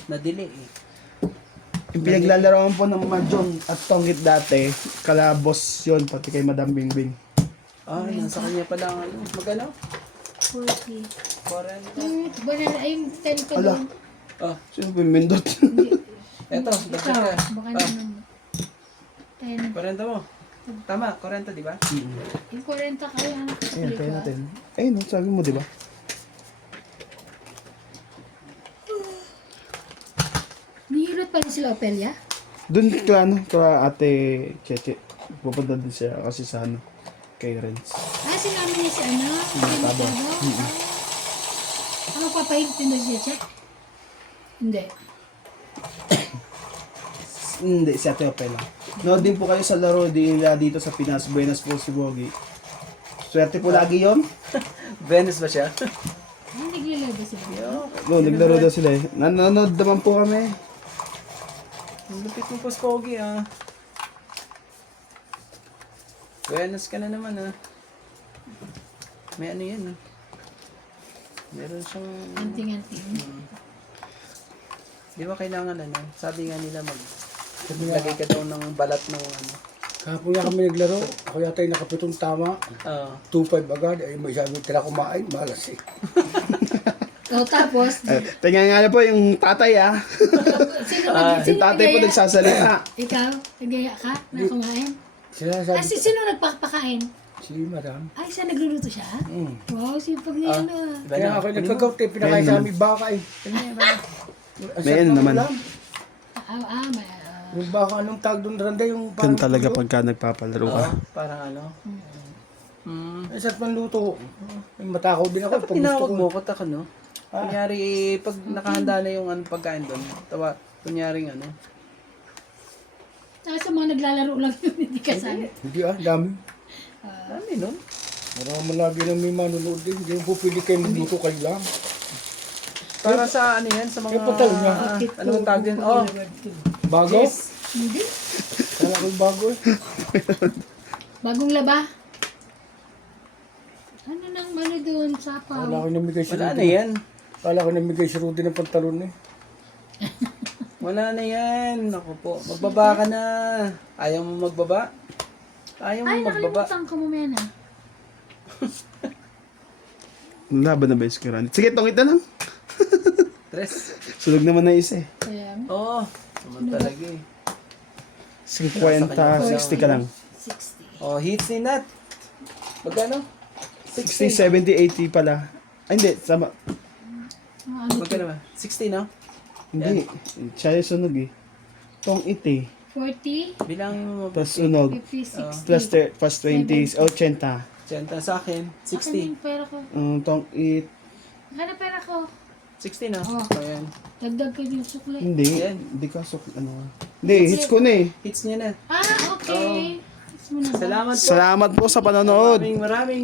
Nadili eh. Yung pinaglalaroan po ng Madyong at Tonggit dati, kalabos yun, pati kay Madam Bingbing. Ah, nasa kanya pala ang ano. Magano? 40. 40. Banana, ay yung 10 ko Ala. doon. Oh, Sino po yung Mendot? eto. Ikaw, Dagdag ka. baka Ah, naman. 10. 40 mo. Tama, 40, di ba? Yung 40 kayo, anak ko. Ayan, kaya natin. Ayun, no, sabi mo, di ba? Nihilot pa rin sila, Opelia? Doon ka, ano, ka ate Cheche. Pupunta din siya kasi sa ano, kay Renz. Ah, sinama niya si ano? Tabo. Ano papahilot din doon siya, check? Hindi. Hindi, si ate Opel lang. Nood din po kayo sa laro nila dito sa Pinas, Buenas po si Bogi. Swerte po lagi yon. Venus ba siya? Ay, naglalaba sila. No, naglaro daw sila eh. Nanonood naman po kami. Ang lupit mo po, Pogi, ah. Venus ka na naman, ah. May ano yan, ah. Meron siyang... Anting-anting. Di ba kailangan ano? Sabi nga nila maglagay ka daw ng balat ng ano. Kahapon nga kami naglaro. Ako yata yung nakapitong tama. Ah. 2-5 agad. Ay may sabi tira kumain. Malas eh. O, tapos, Tingnan nga na po yung tatay ah. Yung tatay po nagsasalita. Ikaw, nagaya ka na kumain? Sila sabi, Sino nagpapakain? si madam. Ay, siya nagluluto siya? Wow, sipag niya ano ah. Kaya ako nagkagaw tayo. Pinakain sa aming baka eh. May ano naman. May, Yung baka anong tag doon randa yung Ganun talaga pagka nagpapalaro ka. Parang ano. Ay, sarap ng luto. Ay, matakaw din ako. Dapat Pag gusto tinawag ko. mo ko taka, no? Kunyari, pag nakahanda na yung ano, pagkain doon, kunyari ano. Saka sa mga naglalaro lang yun, hindi kasali. Hindi dami. Dami nun. Marami lagi nang may manunood din. Hindi mo po pwede kayo magluto kayo lang. Para sa ano yan, sa mga... Yung patal niya. Ano ang tawag din? Oh, Bago? Hindi. Kala ko yung bago eh. Bagong laba. Ano nang ano doon, sapaw? Kala ko namigay si wala na Rudy. yan. Kala ko namigay si Rudy ng pantalon eh. Wala na yan. Ako po, magbaba ka na. Ayaw mo magbaba? Ayaw mo Ay, magbaba. nakalimutan ko mo, Mena. Laban na ba yung skiran? Sige, tongit na lang. Tres. Sunog naman na isa eh. Kaya, Oo. Naman talaga eh. 50, 60 ka lang. 60. Oh, hits ni Nat. Magkano? 60, 70, 80 pala. Ay, hindi. Sama. Ano Magkano ba? 60, no? Hindi. Siya yung sunog eh. Tong iti. 40, Bilang mo. Plus sunog. 50, 60. Plus 20, 80. Senta sa akin. Akin 60. yung pera ko. Tong it. Akin ang pera ko. 60 na. Oh. Ayan. Dagdag ko yung sukli. Hindi. Yan. Hindi ka ano. Hindi, hits ko na eh. Hits niya na. Ah, okay. Hits mo na ba? Salamat po. Salamat po sa panonood. Maraming